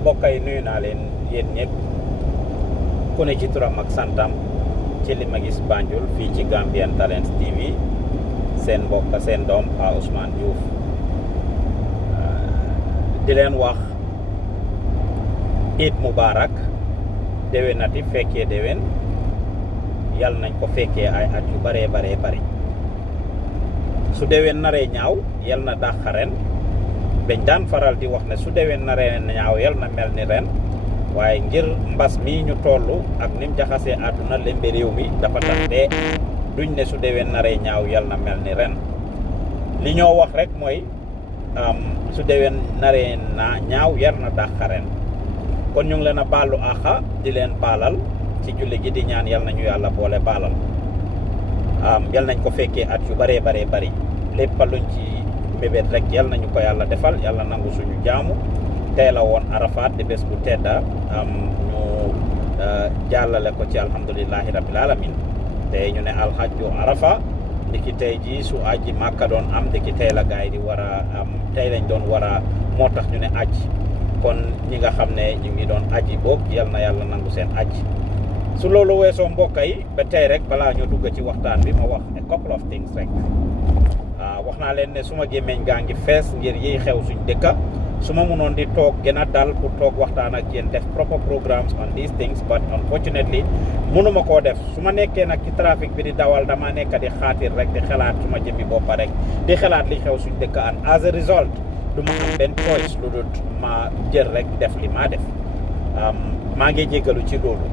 mbokk yi nuyu naa leen yéen ñëpp ku ne ci turam ak santam ci li ma gis Banjul fii ci Gambian Talents TV seen mbokk seen doom Pa Ousmane Diouf di leen wax Eid Mubarak déwénati fekkee déwén yal nañ ko fekkee ay at yu baree bari su déwén naree ñaaw yal na dàq ren dañ daan faral di wax ne su déwén naree ñaaw yal na mel ni ren waaye ngir mbas mi ñu toll ak nim jaxasee àdduna lembe réew mi dafa tax de duñ ne su déwén naree ñaaw yal na mel ni ren li ñoo wax rek mooy su déwén naree na ñaaw yal na dàq ren kon ñu ngi leen a baalu àqa di leen baalal ci julli gi di ñaan yal nañu yàlla boole baalal yal nañ ko fekkee at yu baree bari lépp luñ ci bébét rek yal nañu ko yàlla defal yàlla nangu suñu jaamu tey la woon Arafat di bés bu tedda ñu jàllale ko ci alhamdulillahi rabbil alamin tey ñu ne alhajju Arafa ndiki tey ji su aji Makka doon am ndiki tey la gaay di war a tey lañ doon war a moo tax ñu ne aji kon ñi nga xam ne ñu ngi doon aji boog yal na yàlla nangu seen aji su loolu weesoo mbokk yi ba tey rek balaa ñu dugg ci waxtaan bi ma wax a couple of things rek wax naa leen ne suma gémmeñ gaa ngi fees ngir yiy xew suñ dëkka su ma mënoon di toog gën a dal pour toog waxtaan ak yéen def proper programmes on these things but unfortunately mënuma koo def su ma nekkee nag ci trafic bi di dawal dama nekk di xaatir rek di xalaat suma jëmmi boppa rek di xalaat li xew suñ dëkka and as a result du ma am benn choice lu dul ma jël rek def li maa def maa ngi jéggalu ci loolu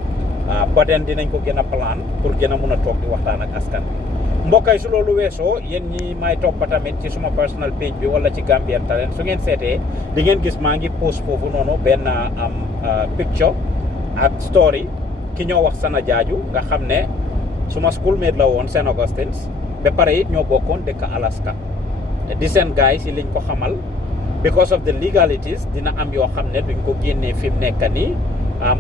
peut-être dinañ ko gën a plan pour gën a mun a toog di waxtaan ak askan bi mbokk yi su loolu weesoo yéen ñi may toppa tamit ci suma personal page bi wala ci Gambian Talents su ngeen seetee di ngeen gis maa ngi post foofu noonu benn picture ak story ki ñoo wax Sana Jaaju nga xam ne suma schoolmate la woon St. Augustine's ba pare it ñoo bokkoon dëkk Alaska di seen gaay si liñ ko xamal because of the legalities dina am yoo xam ne duñ ko génnee fi mu nekk nii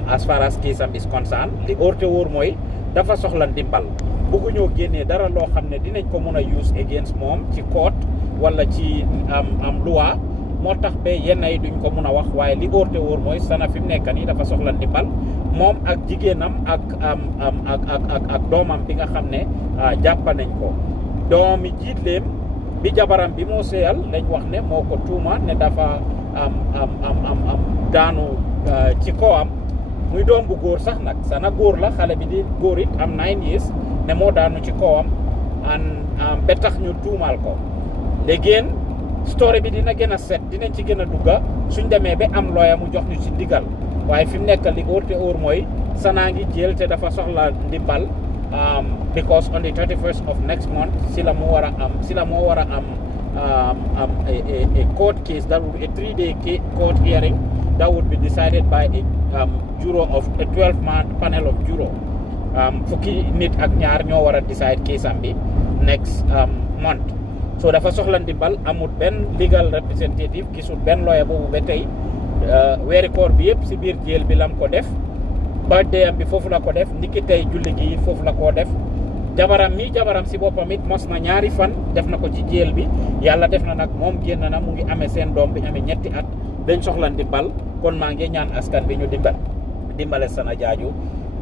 as far as case am is concerned li óorte wóor mooy dafa soxla ndimbal bëgguñoo génnee dara loo xam ne dinañ ko mën a use against moom ci court wala ci loi moo tax ba yenn yi duñ ko mën a wax waaye li óorte wóor mooy Sana fi mu nekk nii dafa soxla ndimbal moom ak jigéenam ak doomam bi nga xam ne jàpp nañ ko doomi jiitleem bi jabaram bi moo seeyal lañ wax ne moo ko tuuma ne dafa daanu ci kawam muy doom bu góor sax nag Sana góor la xale bi di góor it am 9 years ne moo daanu ci kawam ba tax ñu tuumaal ko léegi story bi dina gën a set dinañ ci gën a dugga suñ demee ba am looya mu jox ñu ci ndigal waaye fi mu nekk li óor te óor mooy Sana ngi jël te dafa soxla ndimbal because on the 31st of next month si la moo war a am a court case that would be a 3-day court hearing that would be decided by a juror of a 12-man panel of juror fukki nit ak ñaar ñoo war a decide case am bi next month so dafa soxla ndimbal amul benn legal representative gisul benn lawyer boobu ba tey weeri koor bi yëpp si biir jéel bi lam ko def birthday am bi foofu la ko def ndiki tey julli gi foofu la koo def jabaram si boppam it mos na ñaari fan def na ko ci jéel bi yàlla def na nag moom génn na mu ngi amee seen doom bi amee ñetti at dañ soxla ndimbal kon maa ngi ñaan askan bi ñu dimbale Sana Jaaju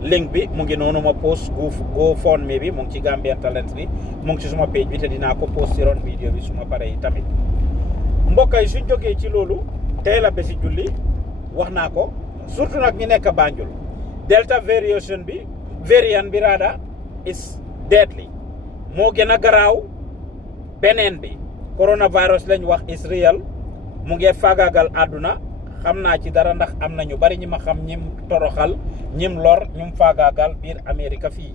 link bi mu ngi noonu ma post GoFundMe bi mu ngi ci Gambian Talents bi mu ngi ci suma page bi te dinaa ko post ci ron vidéo bi suma pare yi tamit mbokk yi suñ jógee ci loolu tey la bési julli wax naa ko surtout nag ñi nekk Banjul Delta variant bi raada is deadly moo gën a garaaw beneen bi coronavirus lañ wax is real mu ngi faagaagal àdduna xam naa ci dara ndax am na ñu bari ñi ma xam ñim toroxal ñim lor ñum faagaagal biir Amérique fii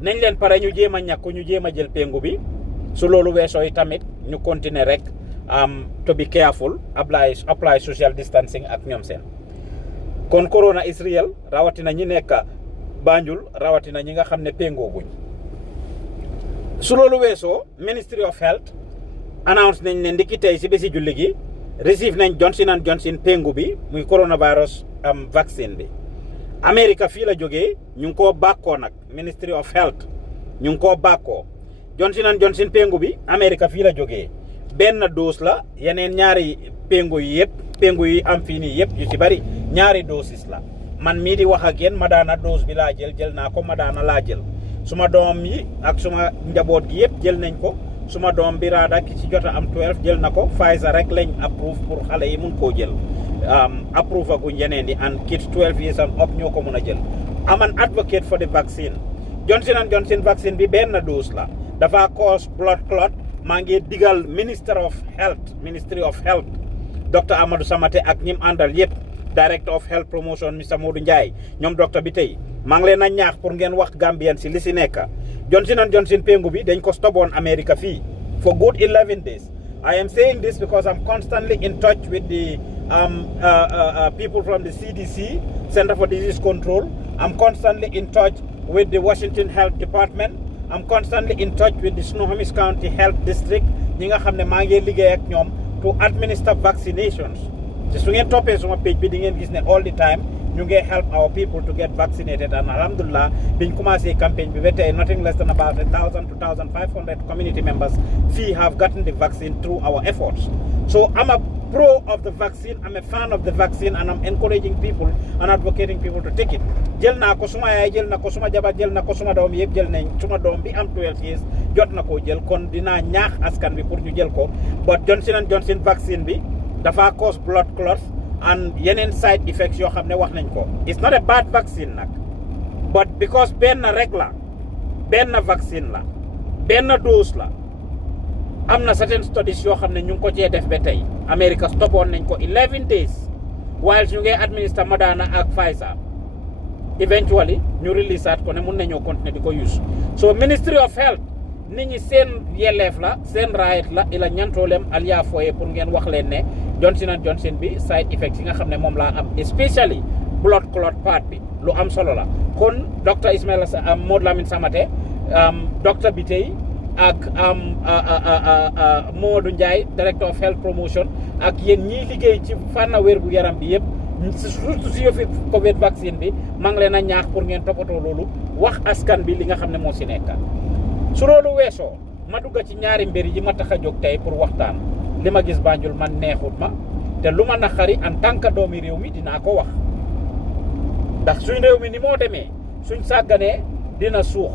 nañ leen pare ñu jéem a ñàkku ñu jéem a jël pengu bi su loolu weesoo yi tamit ñu continuer rek to be careful apply social distancing ak ñoom seen kon corona is real rawatina ñi nekk Banjul rawatina ñi nga xam ne péngoo guñ su loolu weesoo Ministry of Health announce nañ ne ndiki tey si bési julli gi receive nañ Johnson & Johnson péngu bi muy coronavirus vaccine bi America fii la jógee ñu ngi koo bàkkoo nag Ministry of Health ñu ngi koo bàkkoo Johnson & Johnson péngu bi America fii la jógee benn dose la yeneen ñaari pengu yi am fii nii yëpp yu ci bari ñaari doses la man mii di wax ak yéen Madana dose bi laa jël naa ko Madana laa jël suma doom yi ak suma njaboot gi yëpp jël nañ ko suma doom bi raada ki ci jot a am 12 jël na ko Pfizer rek lañ approve pour xale yi mun koo jël approve aguñ yeneen di and kids 12 years and up ñoo ko mun a jël am an advocate for the vaccine Johnson and Johnson vaccine bi benn dose la dafa cause blood clot maa ngi digal Ministry of Health Dr Amadou Samate ak ñim àndal yëpp Director of Health Promotion Mr Modou Ndiaye ñoom docteur bi tey maa ngi leen a ñaax pour ngeen wax Gambien si li si nekk Johnson and Johnson pengu bi dañ ko stopoon America fii for good 11 days I am saying this because I'm constantly in touch with the people from the CDC Center for Disease Control. I'm constantly in touch with the Washington Health Department. I'm constantly in touch with the Snohomish County Health District ñi nga xam ne maa ngi liggéey ak ñoom to administer vaccinations te su ngeen toppee suma page bi di ngeen gis ne all the time ñu ngi help our people to get vaccinated and alhamdulillah biñ commencé campagne bi ba tey nothing less than about 1,000 to 1,500 community members fii have gotten the vaccine through our efforts. So I'm a pro of the vaccine, I'm a fan of the vaccine, and I'm encouraging people and advocating people to take it. Jël naa ko suma yaay jël na ko suma jabar jël na ko suma doom yëpp jël nañ suma doom bi am 12 years jot na ko jël kon dinaa ñaax askan bi pour ñu jël ko but Johnson and Johnson vaccine bi dafa cause blood clots and yeneen side effects yoo xam ne wax nañ ko. It's not a bad vaccine nag but because benn rek la benn vaccine la benn dose la am na certain studies yoo xam ne ñu ngi ko cee def ba tey America stoppoon nañ ko 11 days while ñu ngi administer Moderna ak Pfizer eventually ñu release ko ne mun nañoo continuer di ko use so Ministry of Health nit ñi seen yelleef la seen right la ila ñantooleem aliya foye pour ngeen wax leen ne Johnson and Johnson bi side effects yi nga xam ne moom laa am especially blood clot part bi lu am solo la kon docteur Ismaila Modou Lamine Samate docteur bi tey ak Modou Ndiaye Director of Health Promotion ak yéen ñiy liggéey ci fànn wér gu yaram bi yëpp surtout si yëfi Covid vaccine bi maa ngi leen a ñaax pour ngeen toppatoo loolu wax askan bi li nga xam ne moo si nekk su loolu weesoo ma dugg ci ñaari mbir yi ma tax a jóg tey pour waxtaan li ma gis Banjul man neexut ma te lu ma naqari en tant que doomi réew mi dinaa ko wax ndax suñ réew mi ni moo demee suñ sàgganee dina suux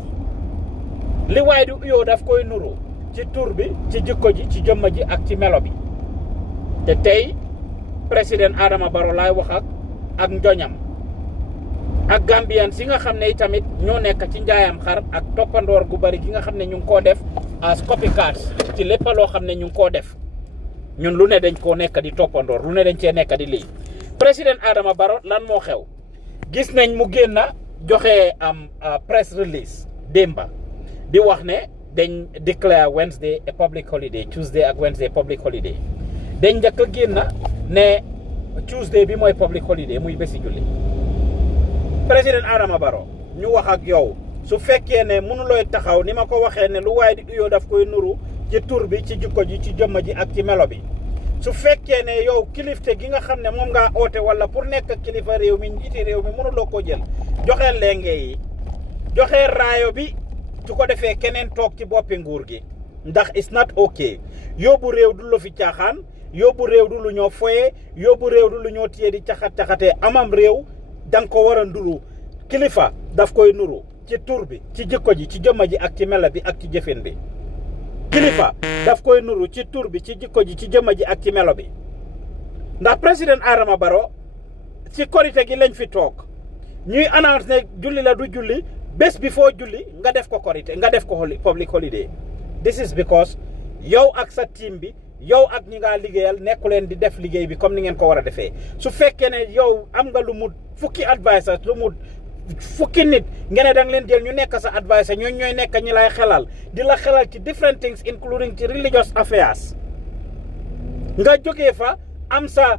li waay di uyoo daf koy nuru ci tur bi ci jikko ji ci jëmma ji ak ci melo bi te tey président Adama Barrow laay wax ak njoñam ak Gambian si nga xam ne tamit ñoo nekk ci njaayam xar ak toppandoor gu bari gi nga xam ne ñu ngi koo def as copycats ci lépp loo xam ne ñu ngi koo def ñun lu ne dañ koo nekk di toppandoor lu ne dañ cee nekk di lii président Adama Barrow lan moo xew gis nañ mu génn joxe am press release démba di wax ne dañ declare Wednesday a public holiday Tuesday ak Wednesday public holiday dañ njëkk a génn ne Tuesday bi mooy public holiday muy bési julli président Adama Barrow ñu wax ak yow su fekkee ne mënulooy taxaw ni ma ko waxee ne lu waaye di uyoo daf koy nuru ci tur bi ci jikko ji ci jëmma ji ak ci melo bi su fekkee ne yow kilifte gi nga xam ne moom ngaa oote wala pour nekk kilifa réew mi njiiti réew mi mënuloo koo jël joxeel lenge yi joxeel raayo bi su ko defee keneen toog ci boppi nguur gi ndax it's not okay yóbbu réew du lu fi caaxaan yóbbu réew du lu ñoo foye yóbbu réew du lu ñoo téye di caxat-caxatee amam réew danga ko war a nduru kilifa daf koy nuru ci tur bi ci jikko ji ci jëmma ji ak ci mela bi ak ci jëfin bi kilifa daf koy nuru ci tur bi ci jikko ji ci jëmma ji ak ci melo bi ndax président Adama Barrow ci korite gi lañ fi toog ñuy annonce ne julli la du julli bés bi foo julli nga def ko korite nga def ko public holiday this is because yow ak sa team bi yow ak ñi nga liggéeyal nekku leen di def liggéey bi comme ni ngeen ko war a defee su fekkee ne yow am nga lu mu fukki advisors lu mu fukki nit ngeen ne da nga leen jël ñu nekk sa advisor ñooñu ñooy nekk ñi lay xelal di la xelal ci different things including ci religious affairs nga jógee fa am sa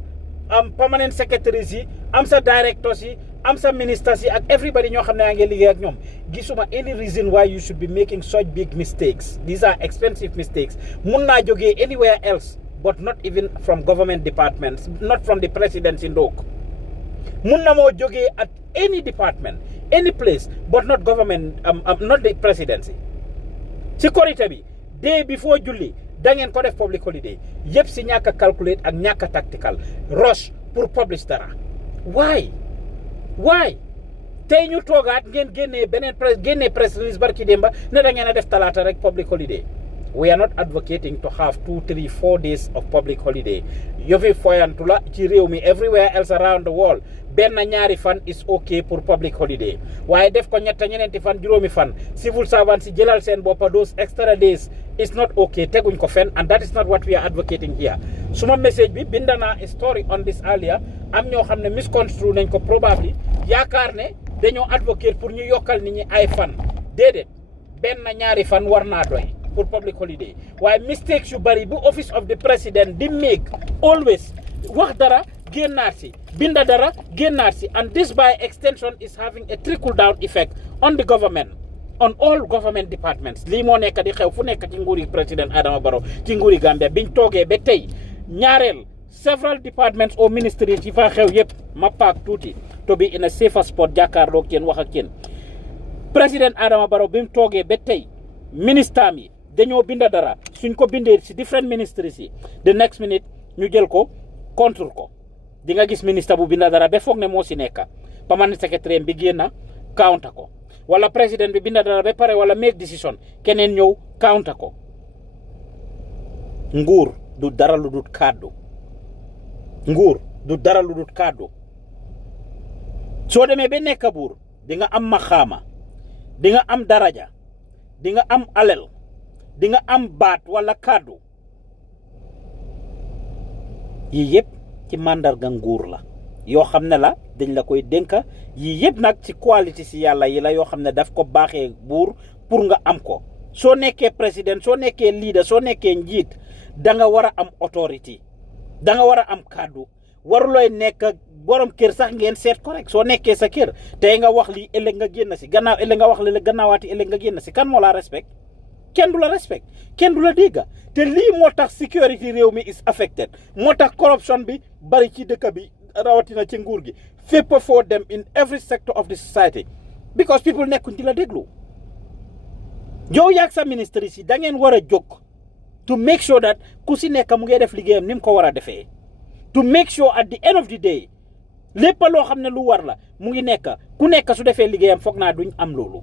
permanent secretaries yi am sa directors yi am sa ministers yi ak everybody ñoo xam ne yaa ngi liggéey ak ñoom gisuma any reason why you should be making such big mistakes these are expensive mistakes mun naa jógee anywhere else but not even from government departments not from the presidency ndoog mun na moo jógee at any department any place but not government not the presidency ci korite bi day before julli da ngeen ko def public holiday yëpp si ñàkk a calculate ak ñàkk a tactical rush pour publish dara why tey ñu toogaat ngeen génnee press release barki démba ne da ngeen a def talaata rek public holiday. We are not advocating to have 2, 3, 4 days of public holiday. Yofi foyantula ci réew mi everywhere else around the world. benn ñaari fan is okay pour public holiday. waaye def ko ñeneenti fan juróomi fan. Civil servants si jëlal seen boppa those extra days is not okay. Teguñ ko fen and that is not what we are advocating here. Suma message bi binda naa a story on this earlier. Am ñoo xam ne misconstrue nañ ko probably. Yaakaar ne dañoo advocate pour ñu yokkal nit ñi ay fan. Déedéet benn ñaari fan war naa doy pour public holiday. Why mistakes yu bari bu office of the president di make always wax dara génnaat si binda dara génnaat si and this by extension is having a trickle down effect on the government, on all government departments. Lii moo nekk di xew fu nekk ci nguuri président Adama Barrow ci nguuri Gambia biñ toogee ba tey ñaareel several departments or ministries ci fa xew yépp ma paak tuuti to be in a safer spot jàkkaarloo kenn wax ak kenn président Adama Barrow biñ toogee ba tey ministre mi dañoo binda dara suñ ko bindee ci different ministries yi the next minute ñu jël ko contre ko di nga gis ministre bu binda dara ba foog ne moo si nekka permanent secretary bi génna counter ko wala président bi binda dara ba pare wala make decision keneen ñëw counter ko. nguur du dara lu dut kàddu soo demee ba nekk buur di nga am maxaama di nga am daraja di nga am alal di nga am baat wala kàddu yii yëpp ci màndarga nguur la yoo xam ne la dañ la koy dénka yii yëpp nag ci qualité si yàlla yi la yoo xam ne daf ko baaxee buur pour nga am ko soo nekkee président soo nekkee leader soo nekkee njiit da nga war a am autorité da nga war a am kàddu warulooy nekk borom kër sax ngeen seet ko rek soo nekkee sa kër tey nga wax lii ëllëg nga génn si gannaaw ëllëg nga wax li gannaawaati ëllëg nga génn si kan moo la respect kenn du la respect kenn du la dégga te lii moo tax security réew mi is affected moo tax corruption bi bari ci dëkk bi rawatina ci nguur gi fépp for them in every sector of the society because people nekkuñ di la déglu yow yaag sa ministre si da ngeen war a jóg to make sure that ku si nekk mu ngi def liggéeyam ni mu ko war a defee to make sure at the end of the day lépp loo xam ne lu war la mu ngi nekk ku nekk su defee liggéeyam foog naa duñ am loolu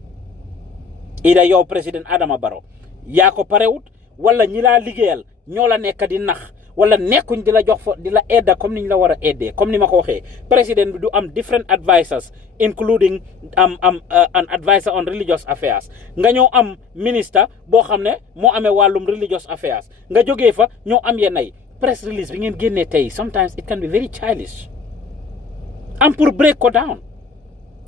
ida yow président Adama Barrow yaa ko parewut wala ñi laa liggéeyal ñoo la nekk di nax wala nekkuñ di la jox fa di la aide comme niñ la war a aide comme ni ma ko waxee président bi du am different advisors including an advisor on religious affairs nga ñëw am ministre boo xam ne moo amee wàllum religious affairs nga jógee fa ñoo am yenn press release bi ngeen génnee tey sometimes it can be very childish am pour break ko down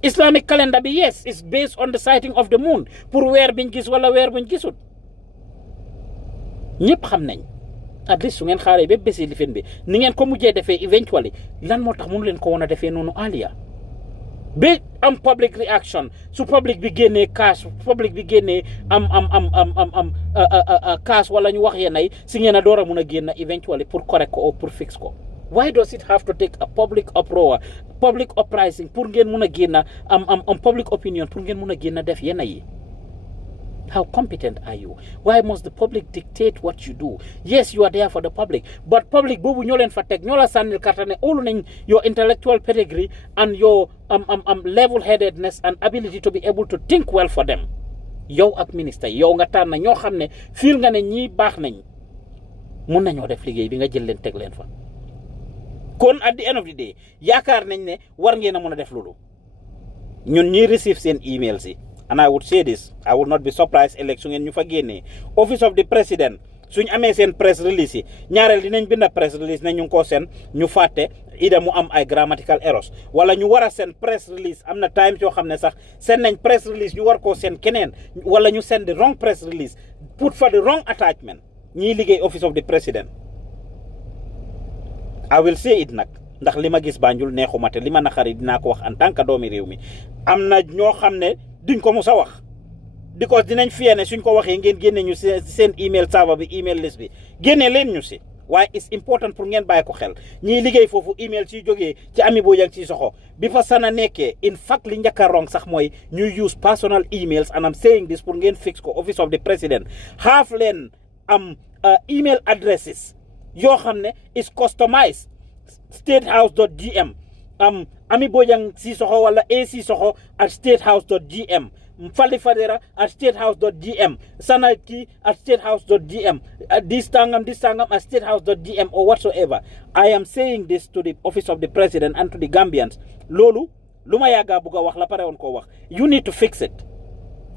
Islamic calendar bi yes is based on the sighting of the moon pour weer biñ gis wala weer buñ gisut ñëpp xam nañ at least su ngeen xaaree ba bési lifin bi ni ngeen ko mujjee defee eventually lan moo tax mënu leen ko woon a defee noonu alia ba am public reaction su public bi génnee cash public bi génnee am cash wala ñu wax yenn si ngeen a door a mun a génn eventually pour correct ko or pour fix ko why does it have to take a public uproar public uprising pour ngeen mun a génn am public opinion pour ngeen mun a génn def yenn yi how competent are you? Why must the public dictate what you do? Yes, you are there for the public, but public bobu ñoo leen fa tek ñoo la sànnil karta ne all nañ your intellectual pedigree and your level-headedness and ability to be able to think well for them. Yow ak ministre yow nga tànn ñoo xam ne feel nga ne ñii baax nañ mun nañoo def liggéey bi nga jël leen teg leen fa kon at the end of the day yaakaar nañ ne war ngeen a mën a def loolu ñun ñuy receive seen email si. And I would say this, I would not be surprised election ngeen ñu fa génnee office of the president suñ amee seen press release yi ñaareel dinañ binda press release ne ñu ngi ko seen ñu fàtte ida mu am ay grammatical errors wala ñu war a seen press release am na times yoo xam ne sax seen nañ press release ñu war koo seen keneen wala ñu send the wrong press release put for the wrong attachment ñiy liggéey office of the president I will say it nag ndax li ma gis Banjul neexuma te li ma naqari dinaa ko wax en tant que doomi réew mi am na ñoo xam ne duñ ko musa wax because dinañ fiyee ne suñ ko waxee ngeen génne ñu seen email server bi email list bi génne leen ñu si waaye it's important pour ngeen bàyyi ko xel ñiy liggéey foofu email ciy jógee ci Ami Bojang ci soxo bi fa sana nekkee in fact li njëkk a wrong sax mooy ñuy use personal emails and I'm saying this pour ngeen fix ko office of the president xaaf leen am email addresses yoo xam ne is customized statehouse.gm Ami Bojang Sissoho wala A Sissoho at statehouse.gm Mfali Fadera at statehouse.gm Sanaki at statehouse.gm this tangam at statehouse.gm or whatsoever. I am saying this to the office of the president and to the Gambians. Lolu luma yaga buga wax la pare on ko wax. You need to fix it.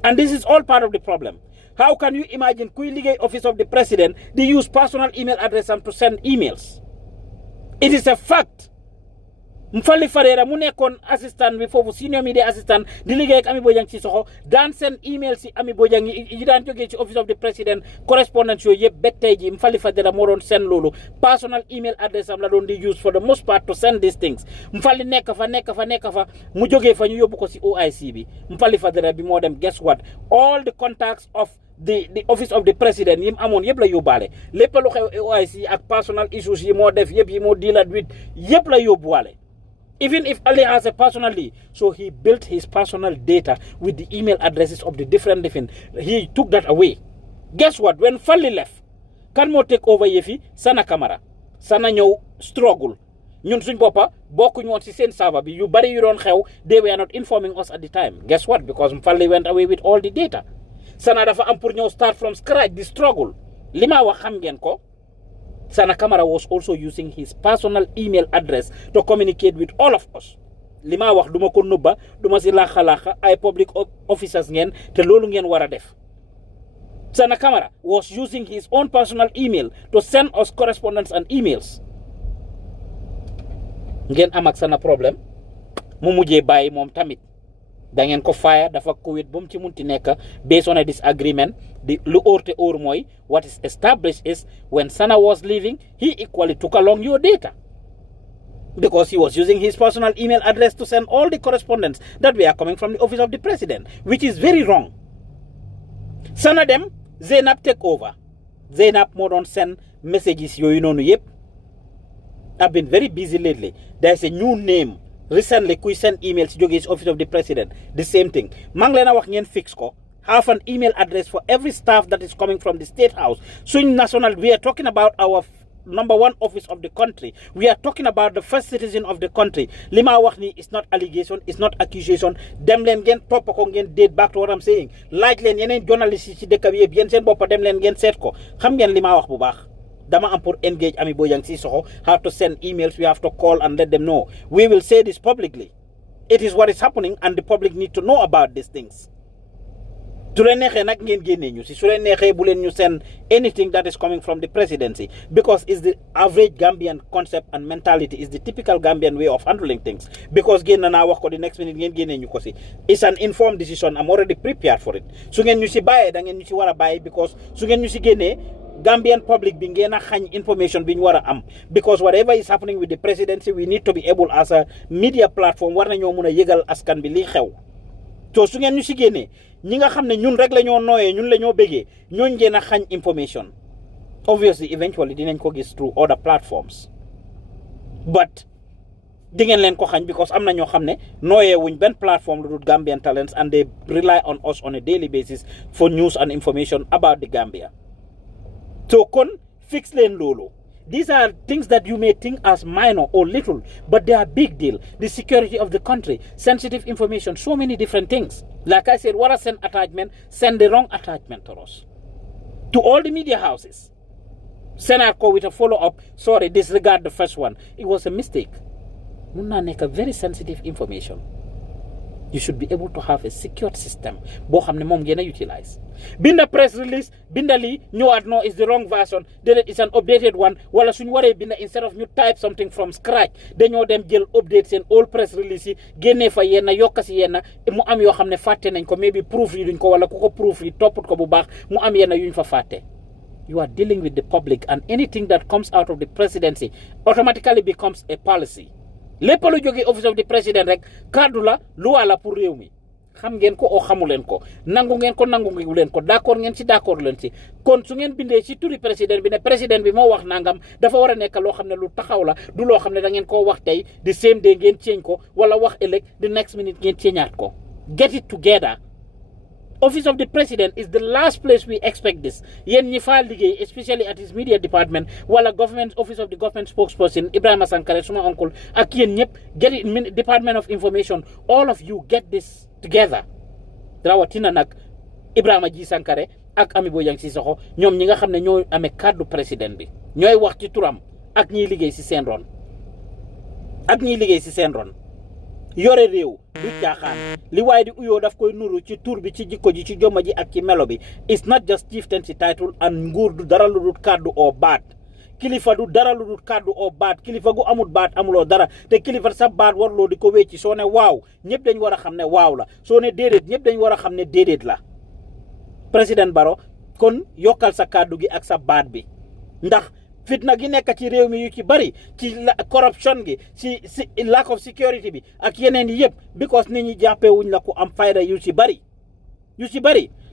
And this is all part of the problem. How can you imagine kuy ligay office of the president they use personal email address to send emails? It is a fact. Mfali Farera mu nekkoon assistant bi foofu senior media assistant di liggéey ak Ami Bojang Sissoho daan send email si Ami Bojang yi daan jógee ci office of the president correspondence yooyu yëpp ba tey ji Mfali Farera moo doon send loolu personal email address am la doon di use for the most part to send these things Mfali nekk fa mu jógee fa ñu yóbbu ko si OIC bi Mfali Farera bi moo dem guess what all the contacts of the office of the president yim amoon yëpp la yóbbaale lépp lu xew OIC ak personal issues yi moo def yëpp yi moo dealat with yëpp la yóbbuwaale. Even if Ali has a personal lead, so he built his personal data with the email addresses of the different he took that away. Guess what? When Fally left, kan mo take over yefi Sana Camara. Sana ñëw struggle. Ñun suñ boppa bokkuñ woon ci seen server bi yu bari yu doon xew they were not informing us at the time. Guess what? Because Fally went away with all the data. Sana dafa am pour ñëw start from scratch the struggle. Li ma wax xam ngeen ko. Sana Camara was also using his personal email address to communicate with all of us. Lima wax duma ko nubba duma si laxa ay public officers ngeen te lolu ngeen wara def. Sana Camara was using his own personal email to send us correspondence and emails. Ngeen am ak Sana problem mu mujjé bayyi mom tamit da ngeen ko fire dafa ko wit bum ci munti nek based on a disagreement the lu orte or moy what is established is when Sana was leaving he equally took along your data because he was using his personal email address to send all the correspondence that were coming from the office of the president which is very wrong. Sana dem Zainab take over Zainab mo don send messages yoyu nonu yep. I've been very busy lately. There's a new name recently kuy send emails to the office of the president the same thing mang leena wax ngeen fix ko have an email address for every staff that is coming from the state house suñ national we are talking about our number one office of the country we are talking about the first citizen of the country lima wax ni is not allegation is not accusation dem len ngeen top ko ngeen date back to what I'm saying laaj len yeneen journalist ci dëkk bi yeen seen bop dem len ngeen set ko xam ngeen lima wax bu baax Dama am pour engage Ami Bojang Sissoho, have to send emails, we have to call and let them know. We will say this publicly. It is what is happening and the public need to know about these things. Su leen neexee nag ngeen génnee ñu si su leen neexee bu leen ñu send anything that is coming from the presidency because it's the average Gambian concept and mentality is the typical Gambian way of handling things because génn naa wax ko the next minute ngeen génnee ñu ko si it's an informed decision I'm already prepared for it su ngeen ñu si bàyyee da ngeen ñu si war a bàyyi because su ngeen ñu si génnee Gambian public bi ngeen a xañ information bi ñu war a am because whatever is happening with the presidency we need to be able as a media platform war nañoo mun a yëgal askan bi lii xew to su ngeen ñu si génnee ñi nga xam ne ñun rek la ñoo nooyee ñun la ñoo bëggee ñooñ ngeen a xañ information obviously eventually dinañ ko gis through other platforms but di ngeen leen ko xañ because am na ñoo xam ne nooyee wuñ benn platform lu dul Gambian Talents and they rely on us on a daily basis for news and information about the Gambia so kon fix leen loolu. These are things that you may think as minor or little, but they are big deal. The security of the country, sensitive information, so many different things. Like I said, what a send attachment, send the wrong attachment to us. To all the media houses. Send a call with a follow-up, sorry, disregard the first one. It was a mistake. Muna neka very sensitive information. You should be able to have a secured system. Bo xamne mom ngena utilize. Binda press release, binda li ñëwaat no is the wrong version. It's an updated one. Wala suñ waré binda instead of ñu type something from scratch, dañoo dem jël update seen old press release yi génné fa yenn yokka ci yenn mu am yo xamne faté nañ ko maybe proof yi duñ ko wala ku ko proof yi toput ko bu baax mu am yenn yuñ fa faté. You are dealing with the public and anything that comes out of the presidency automatically becomes a policy. Lépp lu jógee office of the president rek kaddu la loi la pour réew mi xam ngeen ko o xamu leen ko nangu ngeen ko nangu leen ko d'accord ngeen ci d'accord leen ci kon su ngeen bindee ci turi président bi ne président bi moo wax nangam dafa war a nekk loo xam ne lu taxaw la du loo xam ne da ngeen koo wax tey the same day ngeen change ko wala wax ëllëg the next minute ngeen changeaat ko get it together office of the president is the last place we expect this. Yen ñi fa liggéey, especially at his media department, wala government office of the government spokesperson, Ibrahima Sankare, suma uncle, ak yen ñep, get it, Department of Information, all of you get this together. Rawatina nak Ibrahima G Sankare ak Ami Bojang Sissoho, ñom ñi nga xamne ñoy amé cadre président bi. Ñoy wax ci turam ak ñi liggéey ci sen ron. Ak ñi liggéey ci sen ron. Yore réew du caaxaan li waaye di uyoo daf koy nuru ci tur bi ci jikko ji ci jomma ji ak ci melo bi it's not just chieftaincy title and nguur du dara lu dul kàddu oo baat kilifa du dara lu dul kàddu oo baat kilifa gu amul baat amuloo dara te kilifa sa baat warloo di ko wecci soo ne waaw ñëpp dañ war a xam ne waaw la soo ne déedéet ñëpp dañ war a xam ne déedéet la président Barrow kon yokkal sa kàddu gi ak sa baat bi ndax fitna gi nekk ci réew mi yu ci bari ci corruption gi ci lack of security bi ak yeneen yi yëpp because nit ñi jàppee wuñ la ku am fayda yu ci bari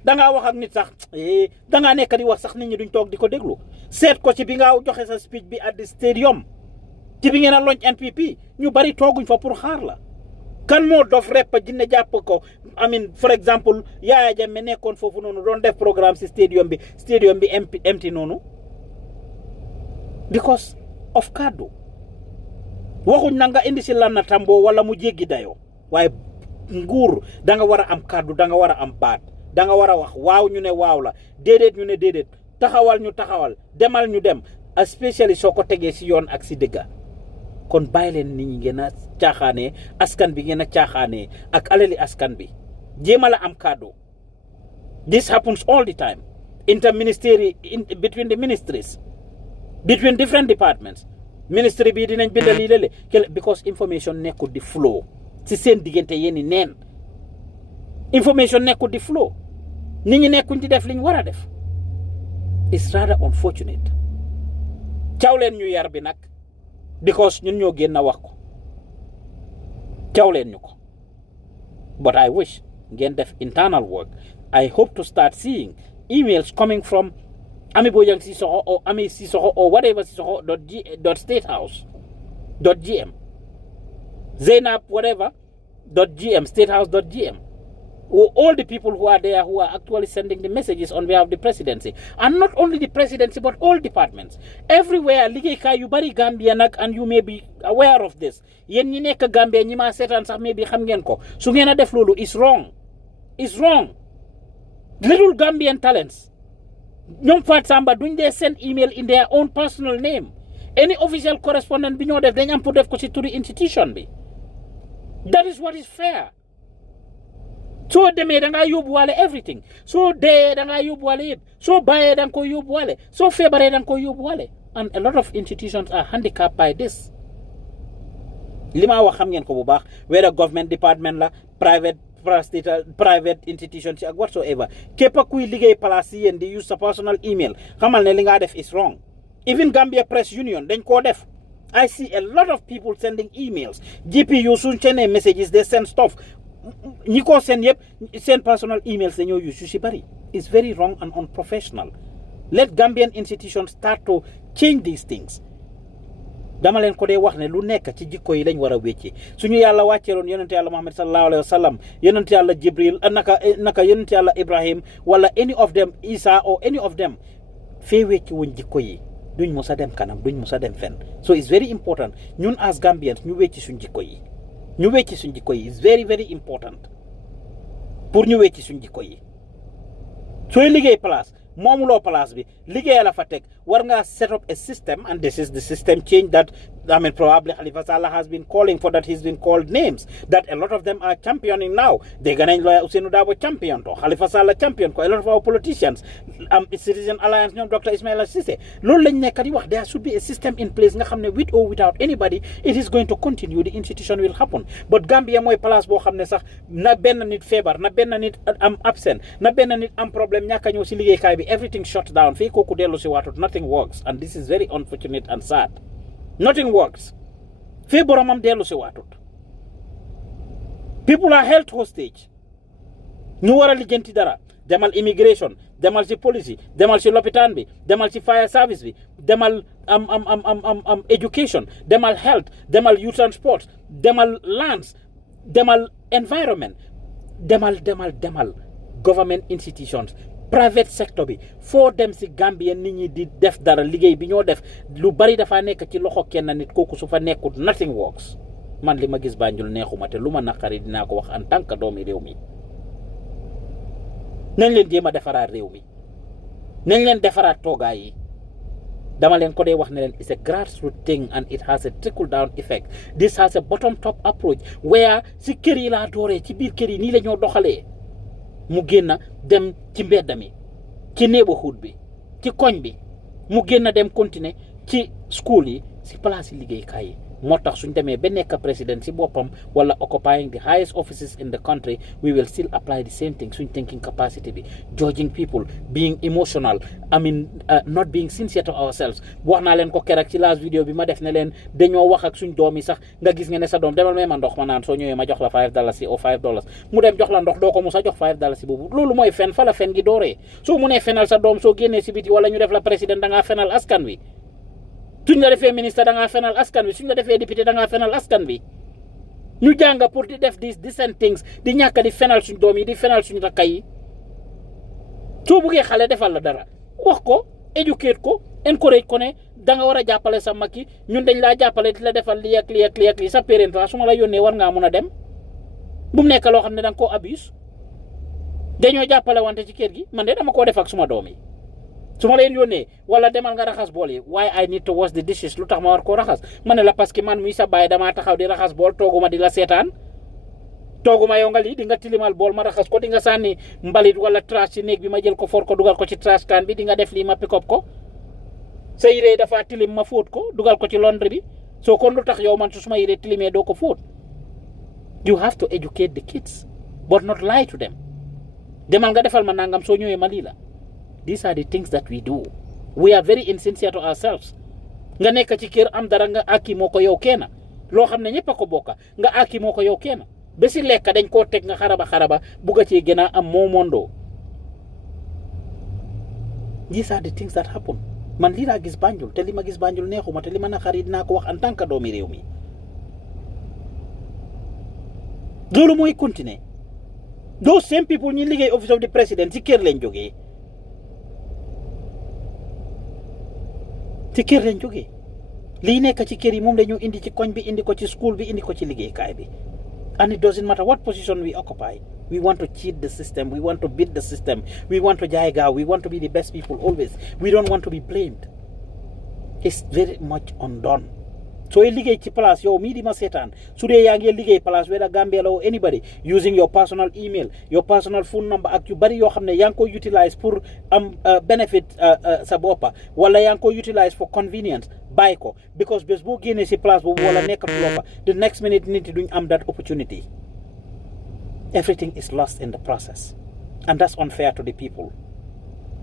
dangaa wax ak nit sax dangaa nekk di wax sax nit ñi duñ toog di ko déglu seet ko ci bi nga joxe sa speech bi at the stadium ci bi ngeen a launch NPP ñu bari tooguñ fa pour xaar la kan moo dof repp jinne jàpp ko I mean for example Yaya Jammeh nekkoon foofu noonu doon def programme ci stadium bi empty noonu because of kàddu waxuñ na nga indi si lan na tamboo wala mu jéggi dayoo waaye nguur da nga war a am kàddu da nga war a am baat da nga war a wax waaw ñu ne waaw la déedéet ñu ne déedéet taxawal ñu taxawal demal ñu dem especially soo ko tegee si yoon ak si dëgga kon bàyyi leen nit ñi ngeen a caaxaanee askan bi ngeen a caaxaanee ak alali askan bi jéem a la am kàddu this happens all the time between the ministries between different departments ministry bi dinañ bindal lii lele because information nekkul di flow ci seen diggante yéeni neen information nekkul di flow nit ñi nekkuñ di def liñ war a def it's rather unfortunate caw leen ñu yar bi nag because ñun ñoo génn wax ko caw leen ñu ko but I wish ngeen def internal work I hope to start seeing emails coming from Ami Bojang Sissoho or Ami Sissoho or whatever Sissoho .statehouse.gm Zainab whatever .gm statehouse.gm or all the people who are there who are actually sending the messages on behalf of the presidency and not only the presidency but all departments everywhere liggéeykaay yu bari Gambia nag and you may be aware of this yéen ñi nekk Gambia ñi ma seetaan sax may bi xam ngeen ko su ngeen a def loolu is wrong little Gambian talents ñoom Fat Samba duñ dee send email in their own personal name any official correspondent bi ñoo def dañ am pour def ko ci turi institution bi that is what is fair soo demee da ngaa yóbbuwaale everything soo dee da ngaa yóbbuwaale yëpp soo bàyyee da nga koy yóbbuwaale soo feebaree da nga koy yóbbuwaale and a lot of institutions are handicapped by this li ma wax xam ngeen ko bu baax whether government department la private institution ci ak whatsoever képp kuy liggéey place yi yéen di use sa personal email xamal ne li nga def is wrong even Gambia Press Union dañ koo def I see a lot of people sending emails GPU suñ sendee messages they send stuff ñi ko send yëpp seen personal emails dañoo use yu si bari it's very wrong and unprofessional let Gambian institutions start to change these things dama leen ko dee wax ne lu nekk ci jikko yi lañ war a wéccee suñu yàlla wàcceeloon yonente yàlla Muhammad sallallahu alayhi wa sallam yonente yàlla Jibril naka yonente yàlla Ibrahim wala any of them Isa or any of them fee wécci wuñ jikko yi duñ mos a dem kanam duñ mos a dem fenn so it's very important ñun as Gambians ñu wécci suñ jikko yi it's very very important pour ñu wécci suñ jikko yi sooy liggéey place moomuloo place bi liggéey la fa teg war nga set up a system and this is the system change that probably Halifa Sallah has been calling for that he's been called names that a lot of them are championing now dégg nañ lawyer Ousainou Darboe champion to Halifa Sallah champion ko a lot of our politicians Citizen Alliance ñoom Dr. Ismaila Ceesay loolu lañ nekk di wax there should be a system in place nga xam ne with or without anybody it is going to continue the institution will happen but Gambia mooy place boo xam ne sax na benn nit feebar na benn nit am absent na benn nit am problème ñàkk a ñëw si liggéeykaay bi everything shut down fii kooku dellu si waatut nothing works and this is very unfortunate and sad nothing works fii boromam dellu si waatut people are held hostage ñu war a lijjanti dara demal immigration demal ci police demal ci lopitaan bi demal ci fire service bi demal education demal health demal youth and sports demal lands demal environment demal government institutions private sector bi foo dem si Gambien nit ñi di def dara liggéey bi ñoo def lu bari dafa nekk ci loxo kenn nit kooku su fa nekkut nothing works man li ma gis Banjul neexuma te lu ma naqari dinaa ko wax en tant que doomi réew mi nañ leen jéem a defaraat réew mi nañ leen defaraat toogaay yi dama leen ko dee wax ne leen it's a grassroots thing and it has a trickle down effect this has a bottom top approach where si kër yi laa dooree ci biir kër yi nii la ñoo doxalee mu génn dem ci mbedd mi ci neighborhood bi ci koñ bi mu génn dem continuer ci school yi si place yi liggéeykaay yi moo tax suñ demee ba nekk président si boppam wala occupying the highest offices in the country we will still apply the same thing suñ thinking capacity bi judging people being emotional not being sincere to ourselves wax naa leen ko keroog ci last video bi ma def ne leen dañoo wax ak suñ doom yi sax nga gis nga ne sa doom demal may ma ndox ma naan soo ñëwee ma jox la $5 or $5 mu dem jox la ndox doo ko musa jox $5 boobu loolu mooy fen fa la fen gi dooree soo mu nee fenal sa doom soo génnee si biti wala ñu def la président da ngaa fenal askan wi suñ la defee ministre da ngaa fenal askan wi suñ la defee député da ngaa fenal askan wi ñu jàng pour di def these decent things di ñàkk di fenal suñ doom yi di fenal suñ rakka yi soo buggee xale defal la dara wax ko educate ko encourage ko ne da nga war a jàppale sa mag yi ñun dañ laa jàppale di la defal lii ak lii ak lii ak lii sa parent su ma la yónnee war ngaa mun a dem bu mu nekk loo xam ne da nga koo abuse dañoo jàppale wante ci kër gi man de dama koo def ak suma doom yi su ma leen yónnee wala demal nga raxas bool yi waaye I need to wash the dishes lu tax ma war koo raxas ma ne la parce que man muy sa baay damaa taxaw di raxas bool tooguma di la seetaan tooguma yow nga lii di nga tilimal bool ma raxas ko di nga sànni mbalit wala trash ci néeg bi ma jël ko for ko dugal ko ci trash can bi di nga def lii ma pick up ko sa yére dafa tilim ma fóot ko dugal ko ci laundry bi soo kon lu tax yow man su suma yére tilimee doo ko fóot you have to educate the kids but not lie to them demal nga defal ma nangam soo ñëwee ma lii la. These are the things that we do. We are very insincere to ourselves. Nga nekk ci kër am dara nga aki moo ko yow kenn loo xam ne ñëpp a ko bokka nga aki moo ko yow kenn ba si lekk dañ koo teg nga xaraba bugga ci gën a am moo mondoo. These are the things that happen. Man lii laa gis Banjul te li ma gis Banjul neexuma te li ma naqari dinaa ko wax en tant que doomi réew mi. loolu mooy continuer. Those same people ñi liggéey office of the president ci kër lañ jógee. ci kër lañ jógee lii nekk ci kër yi moom dañoo indi ci koñ bi indi ko ci school bi indi ko ci liggéeykaay bi and it doesn't matter what position we occupy we want to cheat the system we want to beat the system we want to jaay gaaw we want to be the best people always we don't want to be blamed it's very much undone sooy liggéey ci place yow mii di ma seetaan su dee yaa ngi liggéey place whether Gambia la or anybody using your personal email your personal phone number ak yu bari yoo xam ne yaa ngi koy utilize pour am benefit sa boppa wala yaa ngi koy utilize for convenience bàyyi ko because bés boo génnee si place boobu wala nekkatuloo fa the next minute nit yi duñ am that opportunity everything is lost in the process and that's unfair to the people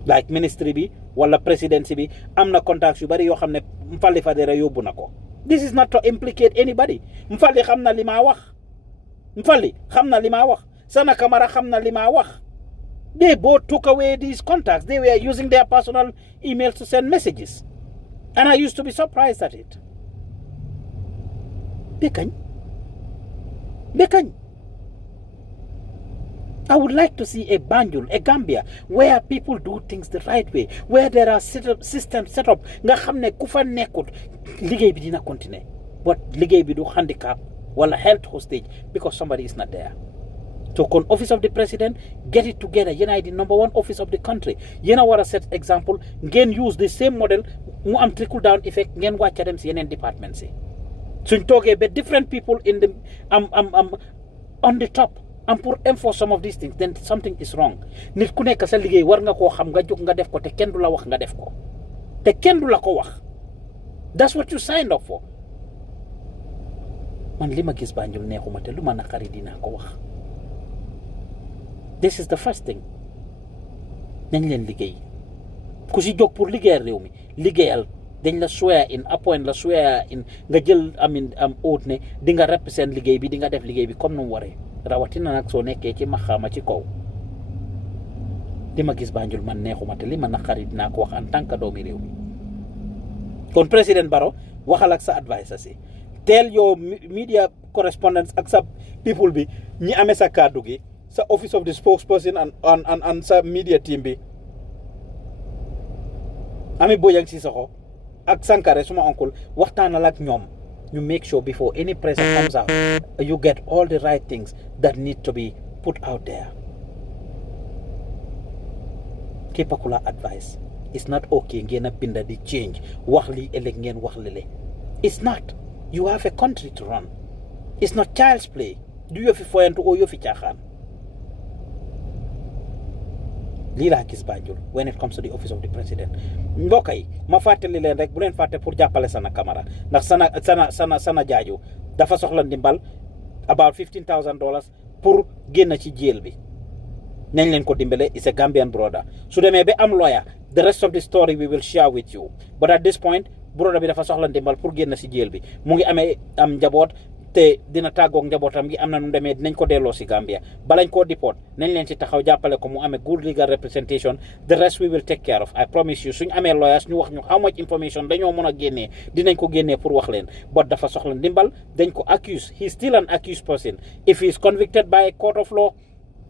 like ministry bi wala presidency bi am na contacts yu bari yoo xam ne Mfali Fadera yóbbu na ko. This is not to implicate anybody. Mfali xam na li maa wax. Mfali xam na li maa wax. Sana Kamara xam na li maa wax. They both took away these contacts. They were using their personal emails to send messages. And I used to be surprised at it. Bekañ. I would like to see a Banjul, a Gambia, where people do things the right way, where there are systems set up. Nga xam ne ku fa nekkut liggéey bi dina continuer, but liggéey bi du handicap wala health hostage because somebody is not there. So kon office of the president, get it together. Yéen ay di number one office of the country. Yéen a war a set example. Ngeen use the same model mu am trickle down effect ngeen wàcca dem si yeneen departments yi. Suñ toogee ba different people in the on the top. And pour enforce some of these things, then something is wrong. Nit ku nekk sa liggéey war nga koo xam nga jóg nga def ko te kenn du la wax nga def ko. Te kenn du la ko wax. That's what you signed up for. Man li ma gis Banjul neexuma te lu ma naqari dinaa ko wax. This is the first thing. Nañ leen liggéey. Ku si jóg pour liggéeyal réew mi liggéeyal dañ la swear in appoint la swear in nga jël am oath ne di nga represent liggéey bi di nga def liggéey bi comme nu mu waree. Rawatina nag soo nekkee ci maxaama ci kaw li ma gis Banjul man neexuma te li ma naqari dinaa ko wax en tant que doomi réew mi kon président Barrow waxal ak sa advisor si tell your media correspondents ak sa people bi ñi amee sa kàddu gi sa office of the spokesperson and sa media team bi Ami Bojang Sissoho ak Sankare suma uncle waxtaanal ak ñoom you make sure before any press comes out you get all the right things that need to be put out there. Képp ku la advice it's not okay ngeen a binda di change wax li ëllëg ngeen wax lele. It's not. You have a country to run. It's not child's play. Do you fi foyantu o yo fi caaxaan lii laa gis Banjul when it comes to the office of the president. Mbokk yi ma fàttali leen rek bu leen fàtte pour jàppale Sana Camara ndax sana jaaju dafa soxla ndimbal about $15,000 pour génn ci jail bi nañ leen ko dimbale is a Gambian brother su demee ba am lawyer the rest of the story we will share with you but at this point brother bi dafa soxla ndimbal pour génn ci jail bi mu ngi amee am njaboot te dina tàggoog njabootam gi am na nu demee dinañ ko delloo si Gambia balañ koo deport nañ leen ci taxaw jàppale ko mu amee good legal representation the rest we will take care of I promise you suñ amee lawyers ñu wax ñu how much information dañoo mën a génnee dinañ ko génnee pour wax leen but dafa soxla ndimbal dañ ko accuse he is still an accused person if he is convicted by a court of law